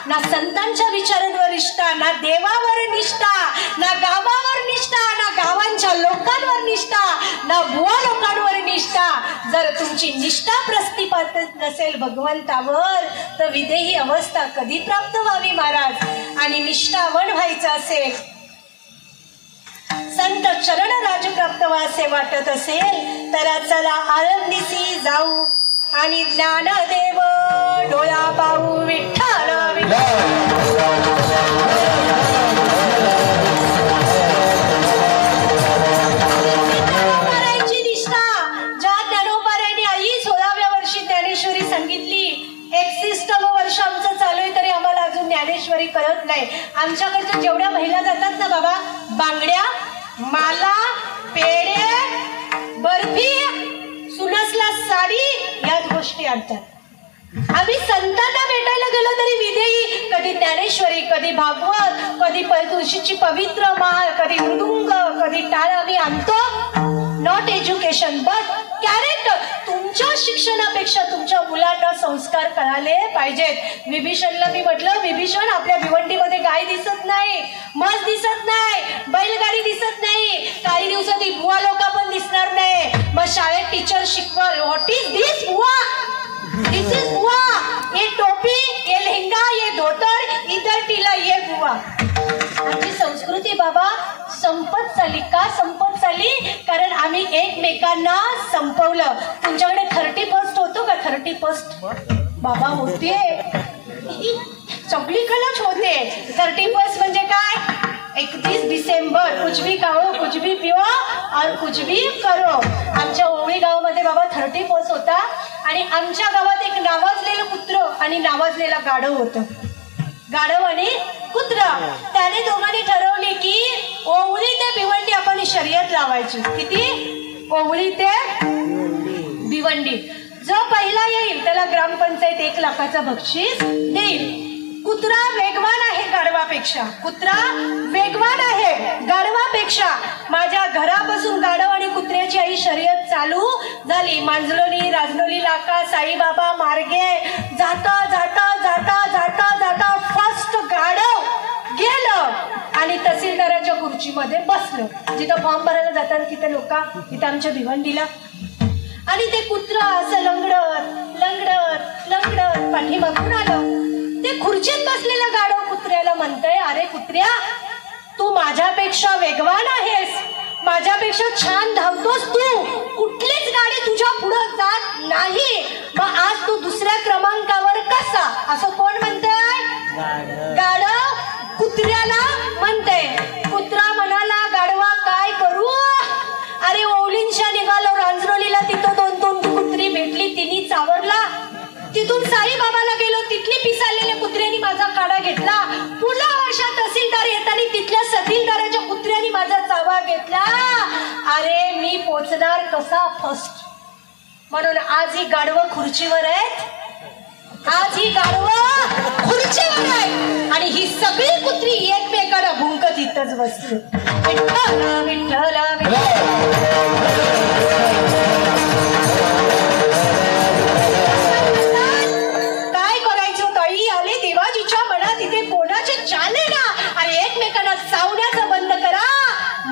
ना संतांच्या विचारांवर निष्ठा, ना देवावर निष्ठा, ना गावावर निष्ठा, ना गावांच्या लोकांवर निष्ठा, ना बुवा लोकांवर निष्ठा. जर तुमची निष्ठा प्रतिपादित नसेल भगवंतावर तर विदेही अवस्था कधी प्राप्त व्हावी महाराज. आणि निष्ठावान व्हायचं असेल, संत चरण राज प्राप्त व्हायचे वाटत असेल तर चला आळंदीसी जाऊ आणि ज्ञानदेव डोळा पाहू. विठ्ठल ज्ञानोबारायांची निष्ठा, ज्या ज्ञानोबारायांनी आई 16व्या वर्षी ज्ञानेश्वरी सांगितली. 61 वर्ष आमचं चालू आहे तरी आम्हाला अजून ज्ञानेश्वरी कळत नाही. आमच्याकडच्या जेवढ्या महिला जातात ना बाबा, बांगड्या, माला, पेढे, बर्फी, सुनसला साडी याच गोष्टी आणतात. आम्ही संतांना भेटायला गेलो तरी विदेही, कधी ज्ञानेश्वरी, कधी भागवत, कधी तुळशीची पवित्र माळ, कधी मृदुंग, कधी टाळ आम्ही आणतो. Not education but character. तुमच्या शिक्षणापेक्षा तुमच्या मुलांना संस्कार कळाले पाहिजेत. विभीषणला मी म्हटलं, विभीषण आपल्या भिवंडीमध्ये गाय दिसत नाही, म्हस दिसत नाही, बैलगाडी दिसत नाही, काही दिवसात बुवा लोक पण दिसणार नाही. मग शाळेत टीचर शिकवल, व्हॉट इज दिस बुवा, दिस इज बुवा, ये टोपी, ये लेहंगा, ये धोतर, इधर टिला, ये बुवा. आमची संस्कृती बाबा संपत चालली. का संपत चालली? कारण आम्ही एकमेकांना संपवलं. तुमच्याकडे 31 होतो का? 31 बाबा होते, सगळीकडेच होते. 31 म्हणजे काय? 31 डिसेंबर. कुछ भी खाओ, कुछ भी पिओ और कुछ भी करो. आमच्या ओवळी गावामध्ये बाबा 31 होता आणि आमच्या गावात एक नावाजलेलं कुत्र आणि नावाजलेला गाढव होतं. गाढव आणि कुत्रा. त्याने दोघांनी ठरवले की ओवळी ते भिवंडी आपण शर्यत लावायची. किती? ओवळी ते भिवंडी. जो पहिला येईल त्याला ग्रामपंचायत 1 लाखाचा बक्षीस देईल. कुत्रा वेगवान आहे गाढवापेक्षा, कुत्रा वेगवान आहे गाढवापेक्षा. माझ्या घरापासून गाढव आणि कुत्र्याची आई शर्यत चालू झाली. मांजलोली, राजनोली लाका, साईबाबा मार्गे जाता जाता जाता जाता जाता फर्स्ट गाढव गेलं आणि तहसीलदाराच्या खुर्चीमध्ये बसलं. जिथं फॉर्म भरायला जातात तिथं लोक, तिथं आमच्या भिवंडीला. आणि ते कुत्रा असं लंगडत लंगडत लंगडत पाठीमागून आलं. ते खुर्चीत बसलेलं गाढव कुत्र्याला म्हणतंय, अरे कुत्र्या, तू माझ्यापेक्षा वेगवान आहेस, माझ्यापेक्षा छान धावतोस तू, कुठलीच गाडी तुझ्या पुढं जात नाही, मग आज तू दुसऱ्या क्रमांकावर कसा? असं कोण म्हणतंय? गाढव कुत्र्याला म्हणतंय. कुत्रा म्हणाला, गाढवा काय करू? अरे ओवळींच्या निघालो रांजरोलीला, तिथं 2 कुत्री भेटली, तिने चावरला. तिथून साईबाबाला गेलो, तिथली पिसाळलेल्या कुत्र्यानी माझा काढा घेतला. पुढल्या वर्षात तहसीलदार येताना तिथल्या तहसीलदाराच्या कुत्र्यानी माझा चावा घेतला. अरे मी पोचणार कसा फर्स्ट? म्हणून आज ही गाढवं खुर्चीवर आहेत, आज ही गाढवं खुर्चीवर आहे आणि ही सगळी कुत्री एकमेकाला भुंकत इथंच बसली. विठ्ठल विठ्ठल काय करायचं ताई? आले देवाजीच्या मनात इथे कोणाचे चाले ना. अरे एकमेकांना चावण्याचं बंद करा,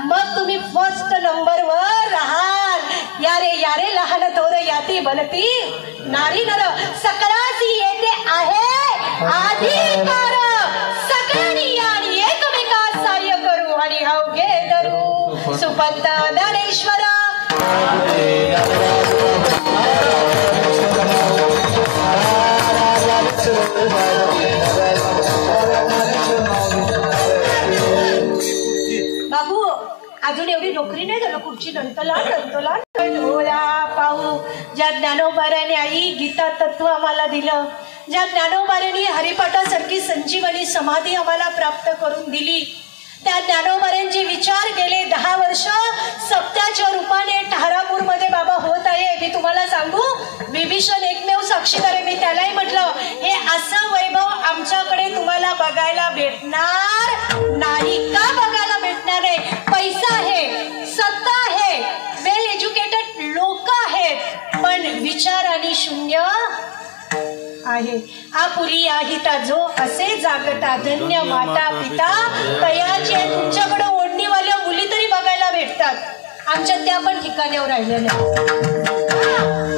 मग तुम्ही फर्स्ट नंबरवर राहाल. यारे लहान थोर याती बनती नारी नर सकळासी येते आहे अधिकार. सगळ्यांनी आणि एकमेकास सहाय्य करू आणि अवघे धरू. सुपंत ज्ञानेश्वर बाबू, अजून एवढी नोकरी नाही झालं. खुर्ची दंतला दंतला डोळा पाहू. ज्या ज्ञानोबाराने आई गीता तत्व आम्हाला दिलं, ज्या ज्ञानोबाराने हरिपाठासारखी संजीवनी समाधी आम्हाला प्राप्त करून दिली, त्या ज्ञानोबारांचे विचार गेले 10 वर्ष सप्त्याच्या रूपाने ठारापूरमध्ये बाबा होत आहे. मी तुम्हाला सांगू, विभीषण एकमेव साक्षीदार आहे. मी त्यालाही म्हटलं, हे असं वैभव आमच्याकडे तुम्हाला बघायला भेटणार नाही. का बघायला भेटणार नाही? पैसा आहे, सत्ता आहे, वेल एज्युकेटेड लोक आहेत, पण विचाराने शून्य आहे. आपुली आहिता जो असे जागता, धन्य माता पिता तयाचे. तुमच्याकडे ओढणीवाल्या मुली तरी बघायला भेटतात, आमच्या त्या पण ठिकाणावर राहिलेल्या.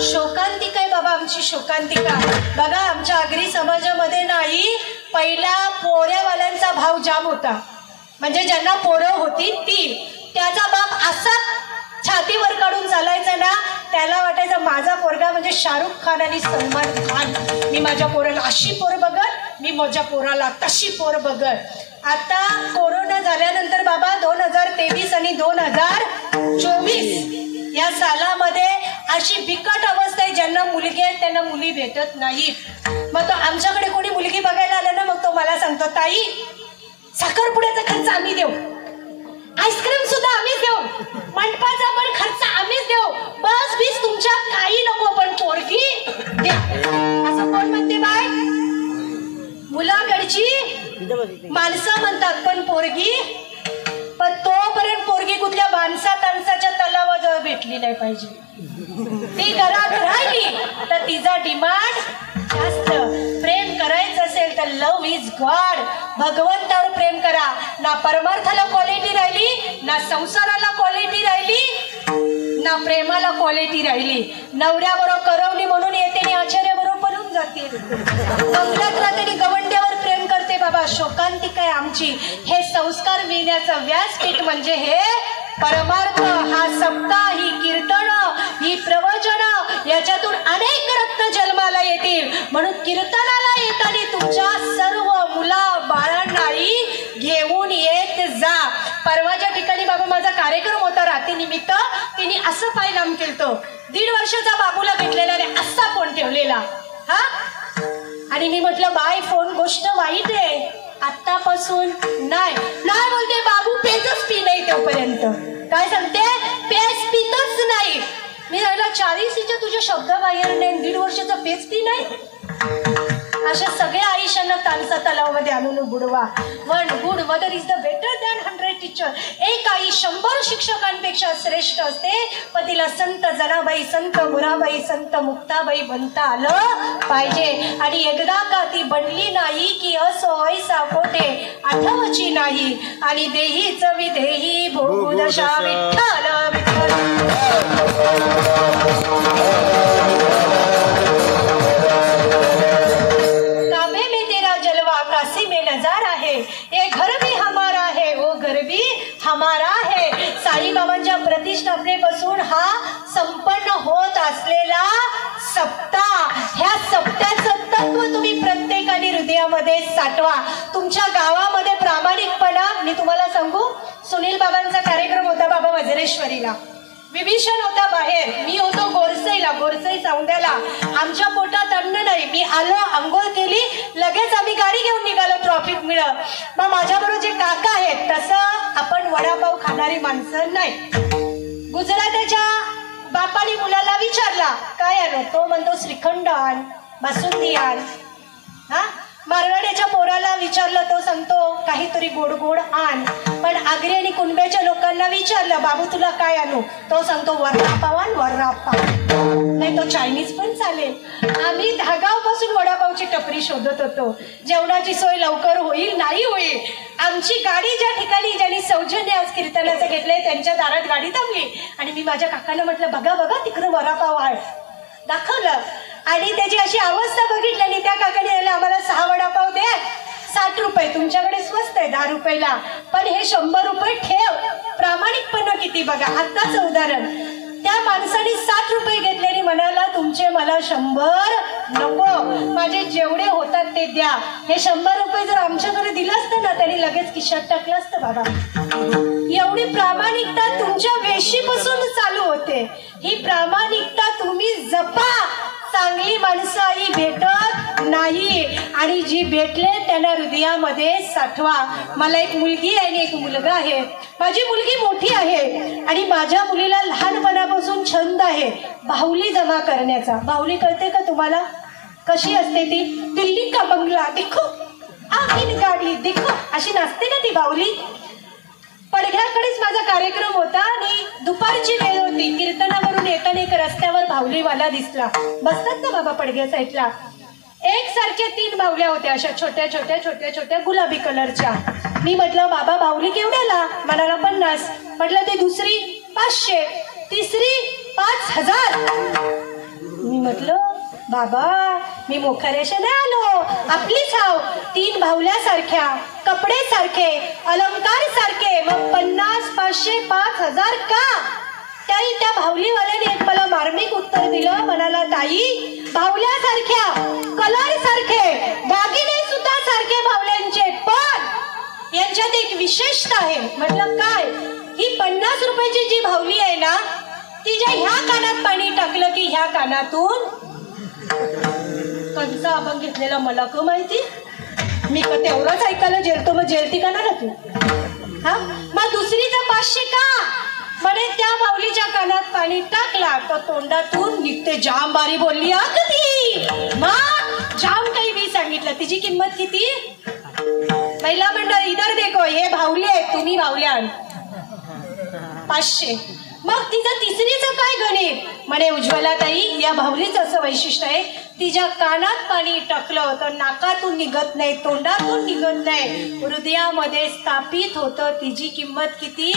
शोकांतिका आहे बाबा आमची, शोकांतिका. बघा आमच्या आगरी समाजामध्ये नाही, पहिला पोऱ्यावाल्यांचा भाव जाम होता. म्हणजे ज्यांना पोरं होती ती, त्याचा बाप असा छातीवर काढून चालायचा ना, त्याला वाटायचं माझा पोरगा म्हणजे शाहरुख खान आणि सलमान खान. मी माझ्या पोराला अशी पोर बघत, मी माझ्या पोराला तशी पोर बघत. आता कोरोना झाल्यानंतर बाबा 2023 आणि 2024 या सालामध्ये अशी बिकट अवस्था आहे, ज्यांना मुलगी आहेत त्यांना मुली भेटत नाहीत. मग तो आमच्याकडे कोणी मुलगी बघायला आला ना, मग तो मला सांगतो, ताई साखरपुड्याचा खर्च आम्ही देऊ, आईस्क्रीम सुद्धा आम्हीच देऊ, मंडपाचा पण खर्च आम्हीच देऊ, बस बीस तुमच्या काही नको, पण पोरगी द्या. असं कोण म्हणते बाय? मुलाकडची माणसं म्हणतात, पण पोरगी, पण तोपर्यंत पोरगी कुठल्या माणसाच्या तलावाजवळ भेटली नाही पाहिजे. ती घरात राहिली तर तिचा डिमांड जास्त. प्रेम करायचं असेल तर लव्ह इज गॉड, भगवंतावर प्रेम करा. ना परमार्थाला क्वालिटी राहिली, ना संसाराला क्वालिटी राहिली, ना प्रेमाला क्वालिटी राहिली. नवऱ्याबरोबर करवली म्हणून येते आणि आचार्याबरोबर पळून जाते. बंगल्यात राहते गवंड्यावर प्रेम करते. बाबा शोकांतिका आहे आमची. हे संस्कार मिळण्याचं व्यासपीठ म्हणजे हे परमार्थ, हा सप्ताह, ही कीर्तन, ही प्रवचन, याच्यातून अनेक रत्न जन्माला येतील. म्हणून कीर्तनाला येताना तुमच्या सर्व मुला बाळांनाही घेऊन येत जा. परवाच्या ठिकाणी बाबा माझा कार्यक्रम होता रात्री निमित्त, तिने असं पायलाम केलं, 1.5 वर्षाचा बाबूला भेटलेला रे असा फोन ठेवलेला. हा, आणि मी म्हटलं बाय फोन गोष्ट वाईट आहे, आतापासून नाही नाही बोलते. बाबू पेजच पी नाही तोपर्यंत. काय सांगते? पेज पितच नाही. मी म्हटलं 40च्या तुझ्या शब्द बाहेर नाही, 1.5 वर्षाचा पेज पी नाही. अशा सगळ्या आयुष्यांना तानसा तलावामध्ये आणून बुडवा. One good mother is the better than 100 teacher. एक आई 100 शिक्षकांपेक्षा श्रेष्ठ असते, पण तिला संत जनाबाई, संत मुराबाई, संत मुक्ताबाई बनता आलं पाहिजे. आणि एकदा का ती बनली नाही की असो ऐसा पोटे आठवची नाही. आणि देहीच विदेही भोगुदशा विठ्ठल विठ्ठल. ये घर भी हमारा है, वो घर भी हमारा है. साईबाबांच्या प्रतिष्ठापनेपासून हा संपन्न होत असलेला सप्ताह, ह्या सप्त्याचं तत्व तुम्ही प्रत्येकाने हृदयामध्ये साठवा. तुमच्या गावामध्ये प्रामाणिकपणा. मी तुम्हाला सांगू, सुनील बाबांचा कार्यक्रम होता बाबा वज्रेश्वरीला, विभीषण होता बाहेर, मी होतो गोरसईला, गोरसई सौंद्याला. आमच्या पोटात अन्न नाही. मी आलो, आंघोळ केली, लगेच आम्ही गाडी घेऊन निघालो, ट्रॉफिक मिळत. मग माझ्याबरोबर जे काका आहेत, तसं आपण वडापाव खाणारी माणसं नाही. गुजराताच्या बापाने मुलाला विचारला काय आणू, तो म्हणतो श्रीखंड आण, बासुंदी आण. हा, मारवाड्याच्या पोराला विचारलं, तो सांगतो काहीतरी गोड गोड आण. पण आगरी आणि कुणब्याच्या लोकांना विचारलं, बाबू तुला काय आणू, तो सांगतो वडापाव आण, वडापाव. नाही तो चायनीज पण चालेल. आम्ही धागावपासून वडापावची टपरी शोधत होतो. जेवणाची सोय लवकर होईल नाही होईल. आमची गाडी ज्या ठिकाणी ज्यांनी सौजन्य आज कीर्तनाचं घेतलंय त्यांच्या दारात गाडी थांबली. आणि मी माझ्या काकांना म्हटलं, बघा बघा तिकडे वडापाव आहे. दाखवलं आणि त्याची अशी अवस्था बघितली आणि त्या काकाने यायला आम्हाला 6 वडापाव द्या, 60 रुपये. तुमच्याकडे स्वस्त आहे 10 रुपयाला, पण हे 100 रुपये ठेव. प्रामाणिकपणा किती बघा. आत्ताच उदाहरण, त्या माणसाने 60 रुपये घेतले आणि म्हणाला तुमचे मला 100 नको, माझे जेवढे होतात ते द्या. हे 100 रुपये जर आमच्याकडे दिलं असतं ना, त्यांनी लगेच खिशात टाकलं असतं बाबा. एवढी प्रामाणिकता तुमच्या वेशीपासून चालू होते. ही प्रामाणिकता तुम्ही जपा. चांगली माणसं आई भेटत नाही आणि जी भेटले त्यांना हृदयामध्ये साठवा. मला एक मुलगी आहे आणि एक मुलगा आहे. माझी मुलगी मोठी आहे आणि माझ्या मुलीला लहानपणापासून छंद आहे बाहुली जमा करण्याचा. बाहुली कळते का तुम्हाला? कशी असते ती? दिल्ली का बंगला देखो, आगीन गाडी देखो, अशी नसते ना ती बाहुली. पडघ्याकडेच माझा कार्यक्रम होता आणि दुपारची वेळ होती. कीर्तनावरून येताना एक रस्त्यावर बाहुलीवाला दिसला. बसतात ना बाबा पडघ्या साईडला. एकसारख्या 3 बाहुल्या होत्या, अशा छोट्या छोट्या छोट्या छोट्या गुलाबी कलरच्या. मी म्हटलं बाबा बाहुली केवढ्याला? म्हणाला 50. म्हटलं ती दुसरी 500, तिसरी 5000. मी म्हटलं बाबा मी मोखाऱ्याशा नाही आलो, आपलीच हाव. 3 बाहुल्यासारख्या, कपडे सारखे, अलंकार सारखे, मग 50, 500, 5000 का? ताई त्या बाहुलीवाल्याने एक मला मार्मिक उत्तर दिलं. म्हणाला ताई बाहुल्यासारख्या, कलर सारखे, दागिने सुद्धा सारखे बाहुल्यांचे, पण यांच्यात एक विशेषता आहे. म्हटलं काय? ही 50 रुपयाची जी बाहुली आहे ना, तिच्या ह्या कानात पाणी टाकलं की ह्या कानातून कंचा आपण घेतलेला मला का माहिती? मी का तेवढंच ऐकायला जेलतो, मग जेलती का ना तू? हा मग दुसरीचा 500 का? म्हणे त्या बाहुलीच्या कानात पाणी टाकला तर तोंडातून निघते. जाम बारी बोलली कधी मग जाम काही मी सांगितलं. तिची किंमत किती? महिला मंडळ इधर देखो, हे बाहुले आहेत, तुम्ही बाहुल्या 500. मग तिचं तिसरीचं काय गणित? म्हणे उज्ज्वला ताई या बाहुलीचं असं वैशिष्ट्य आहे, तिच्या कानात पाणी टाकलं तर नाकातून निघत नाही, तोंडातून निघत नाही, हृदयामध्ये स्थापित होतं. तिची किंमत किती?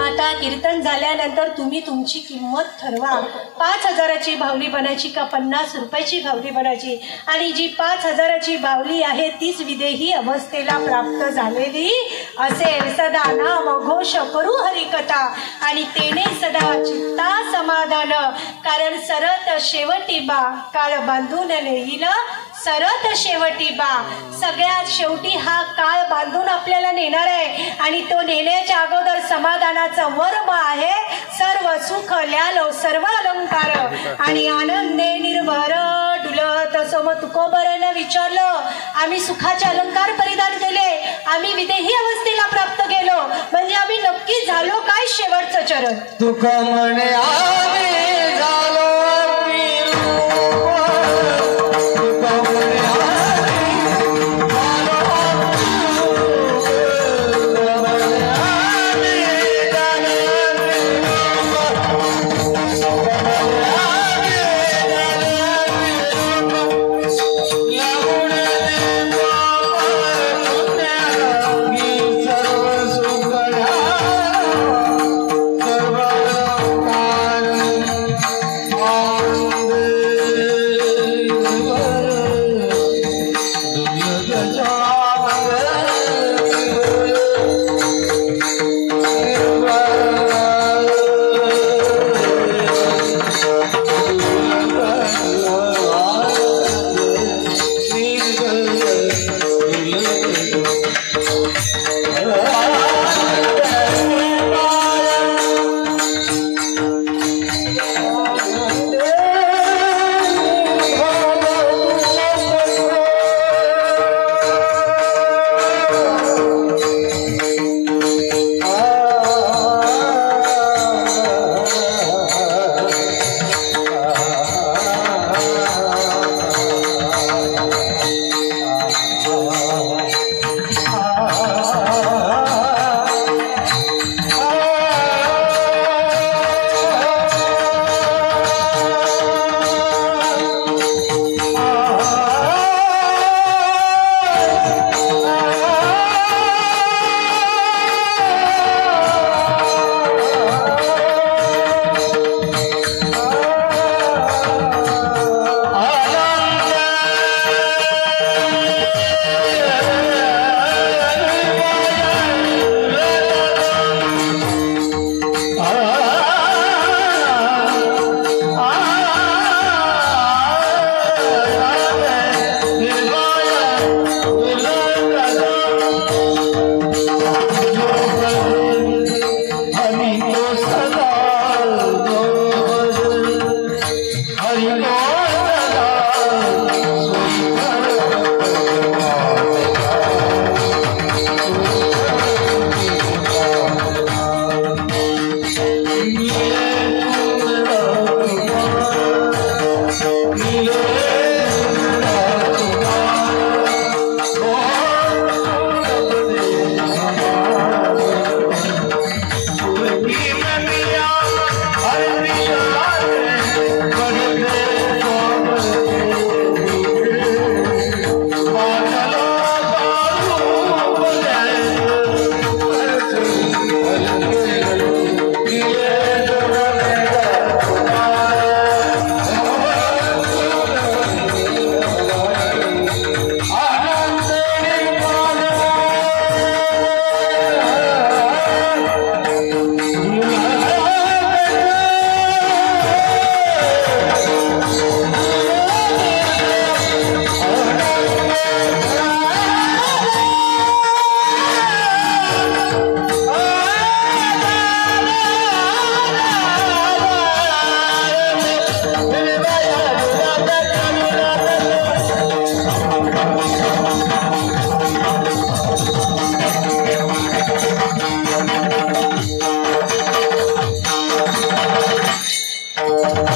आता कीर्तन झाल्यानंतर तुम्ही तुमची किंमत ठरवा. 5000ची बाहुली बनायची का 50 रुपयाची बाहुली बनायची? आणि जी 5000ची बाहुली आहे तीच विदेही अवस्थेला प्राप्त झालेली असेल. सदा नाम घोष करू हरिकथा आणि तेने सदा चित्ता समाधान. कारण सरत शेवटी बा काळ बांधून येईल, सरत शेवटी बा. सगळ्यात शेवटी हा काळ बांधून आपल्याला नेणार आहे आणि तो नेण्याच्या अगोदर समाधानाचा वर्म आहे. सर्व सुख ल्यालो सर्व अलंकार आणि आनंदे निर्भर डुलत. असं मग तुकोबरानं विचारलं, आम्ही सुखाचे अलंकार परिधान केले, आम्ही विदेही अवस्थेला प्राप्त गेलो, म्हणजे आम्ही नक्की झालो काय? शेवटचं चरण तुका म्हणे आम्ही झालो झालो